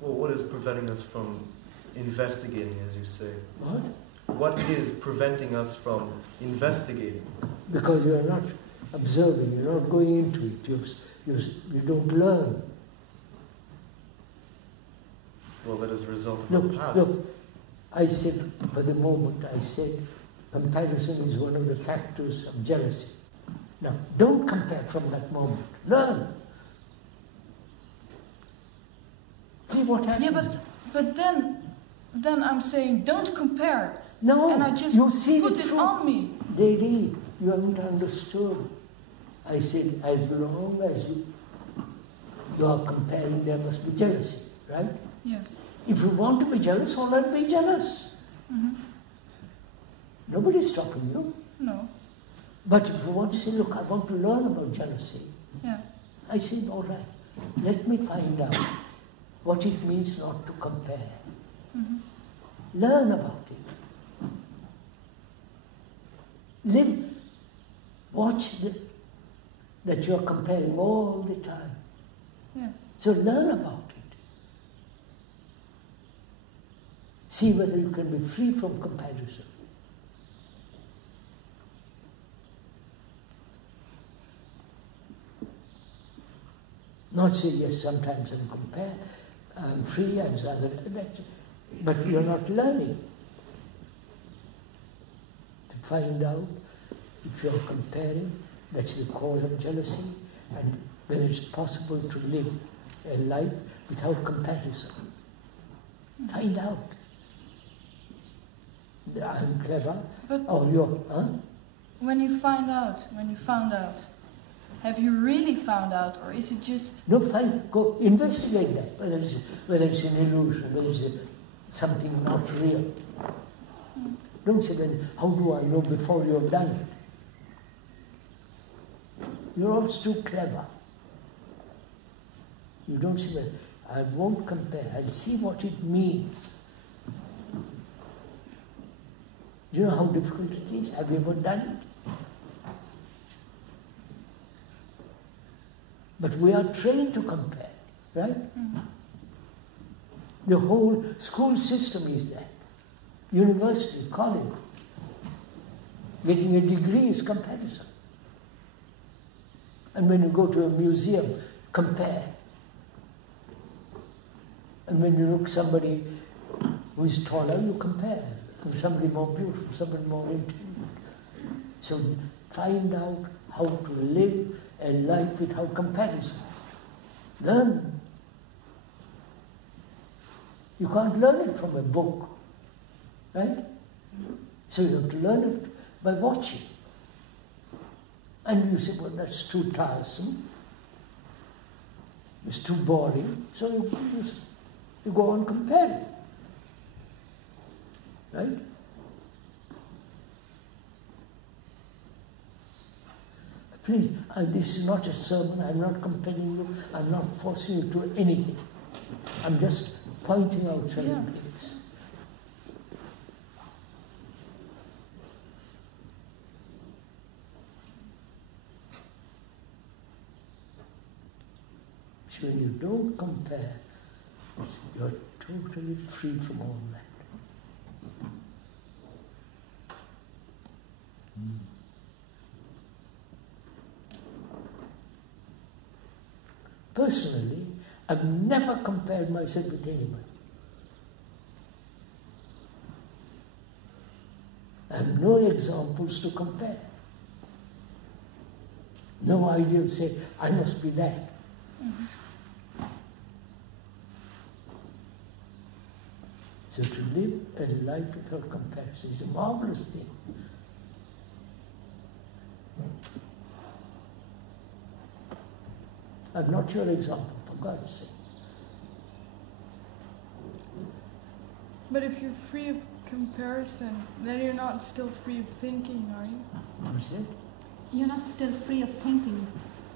Well, what is preventing us from investigating, as you say? What? What is preventing us from investigating? Because you are not observing, you're not going into it, you don't learn. Well, that is a result of the past. Look, I said, for the moment, comparison is one of the factors of jealousy. Now, don't compare from that moment. Learn. See what happens. Yeah, but then I'm saying don't compare. No, and I just you see put it on me. Lady, you haven't understood. I said, as long as you are comparing, there must be jealousy, right? Yes. If you want to be jealous, all right, be jealous. Mm-hmm. Nobody's stopping you. No. But if you want to say, look, I want to learn about jealousy, yeah. I said, all right, let me find out what it means not to compare. Mm-hmm. Learn about it. Live, watch that you're comparing all the time. Yeah. So learn about it. See whether you can be free from comparison. Not say, yes, sometimes I'm free and other, but you're not learning to find out if you're comparing, that's the cause of jealousy, and whether it's possible to live a life without comparison. Find out. I'm clever, or you're, huh? When you found out, have you really found out, or is it just... No, fine, go investigate that, whether it's an illusion, whether it's something not real. Don't say, then, how do I know before you've done it? You're also too clever. You don't say, well, I won't compare, I'll see what it means. Do you know how difficult it is? Have you ever done it? But we are trained to compare, right? Mm-hmm. The whole school system is that. University, college. Getting a degree is comparison. And when you go to a museum, compare. And when you look at somebody who is taller, you compare. And somebody more beautiful, somebody more intelligent. So find out how to live a life without comparison. Learn. You can't learn it from a book, right? So you have to learn it by watching. And you say, well, that's too tiresome. It's too boring. So you go on comparing, right? Please, this is not a sermon, I'm not compelling you, I'm not forcing you to anything. I'm just pointing out certain things. So when you don't compare, you're totally free from all that. Personally, I've never compared myself with anyone. I have no examples to compare. No idea to say, I must be that. Mm-hmm. So to live a life without comparison is a marvelous thing. I'm not your example, for God's sake. But if you're free of comparison, then you're not still free of thinking, are you? What's it? You're not still free of thinking.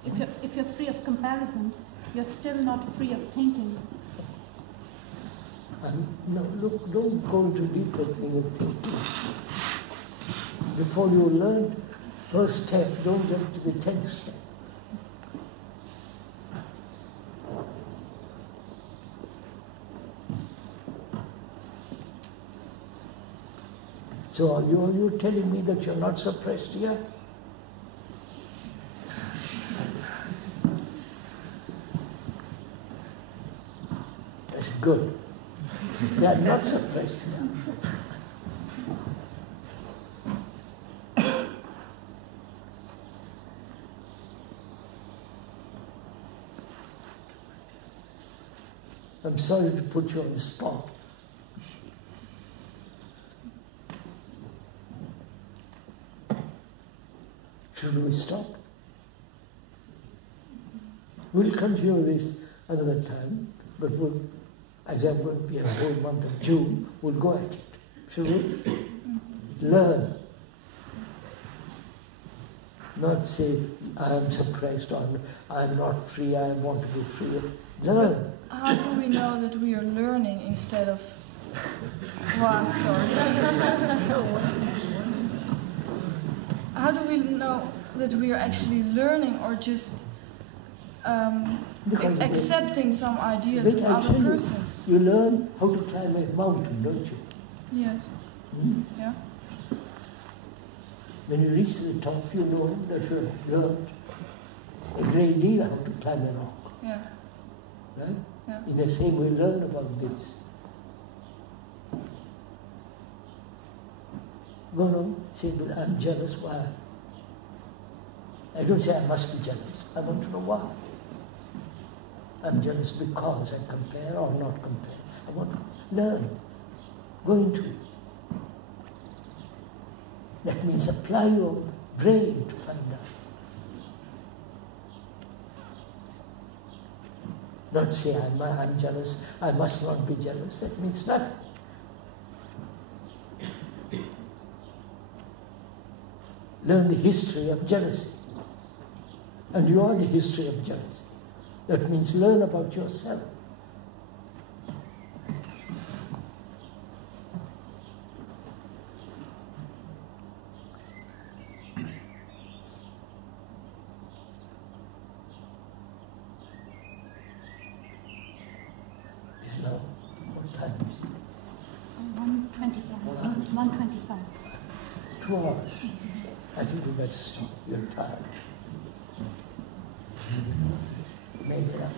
If you're free of comparison, you're still not free of thinking. No, look, don't go into deeper thing of thinking. Before you learn first step, don't jump to the 10th step. So are you telling me that you're not suppressed here? That's good. They are not suppressed here. I'm sorry to put you on the spot. Should we stop? We'll continue this another time, but we'll, as I'm going to be a whole month of June, we'll go at it. Should we? Learn. Not say, I am suppressed, or I'm not free, I want to be free. Learn. How do we know that we are learning instead of... Well, I'm sorry. how do we know that we are actually learning or just accepting some ideas of other persons? You learn how to climb a mountain, don't you? Yes. Yeah. When you reach the top, you know that you have learned a great deal how to climb a rock. Yeah. Right? Yeah. In the same way, learn about this. Go on, say, but I'm jealous. Why? I don't say I must be jealous. I want to know why. I'm jealous because I compare or not compare. I want to learn. Go into it. That means apply your brain to find out. Not say I'm jealous, I must not be jealous. That means nothing. Learn the history of jealousy. And you are the history of jealousy. That means learn about yourself. Now, what time is it? 1:25. 1:25. 2 hours. I think we better stop. You're tired. Maybe not.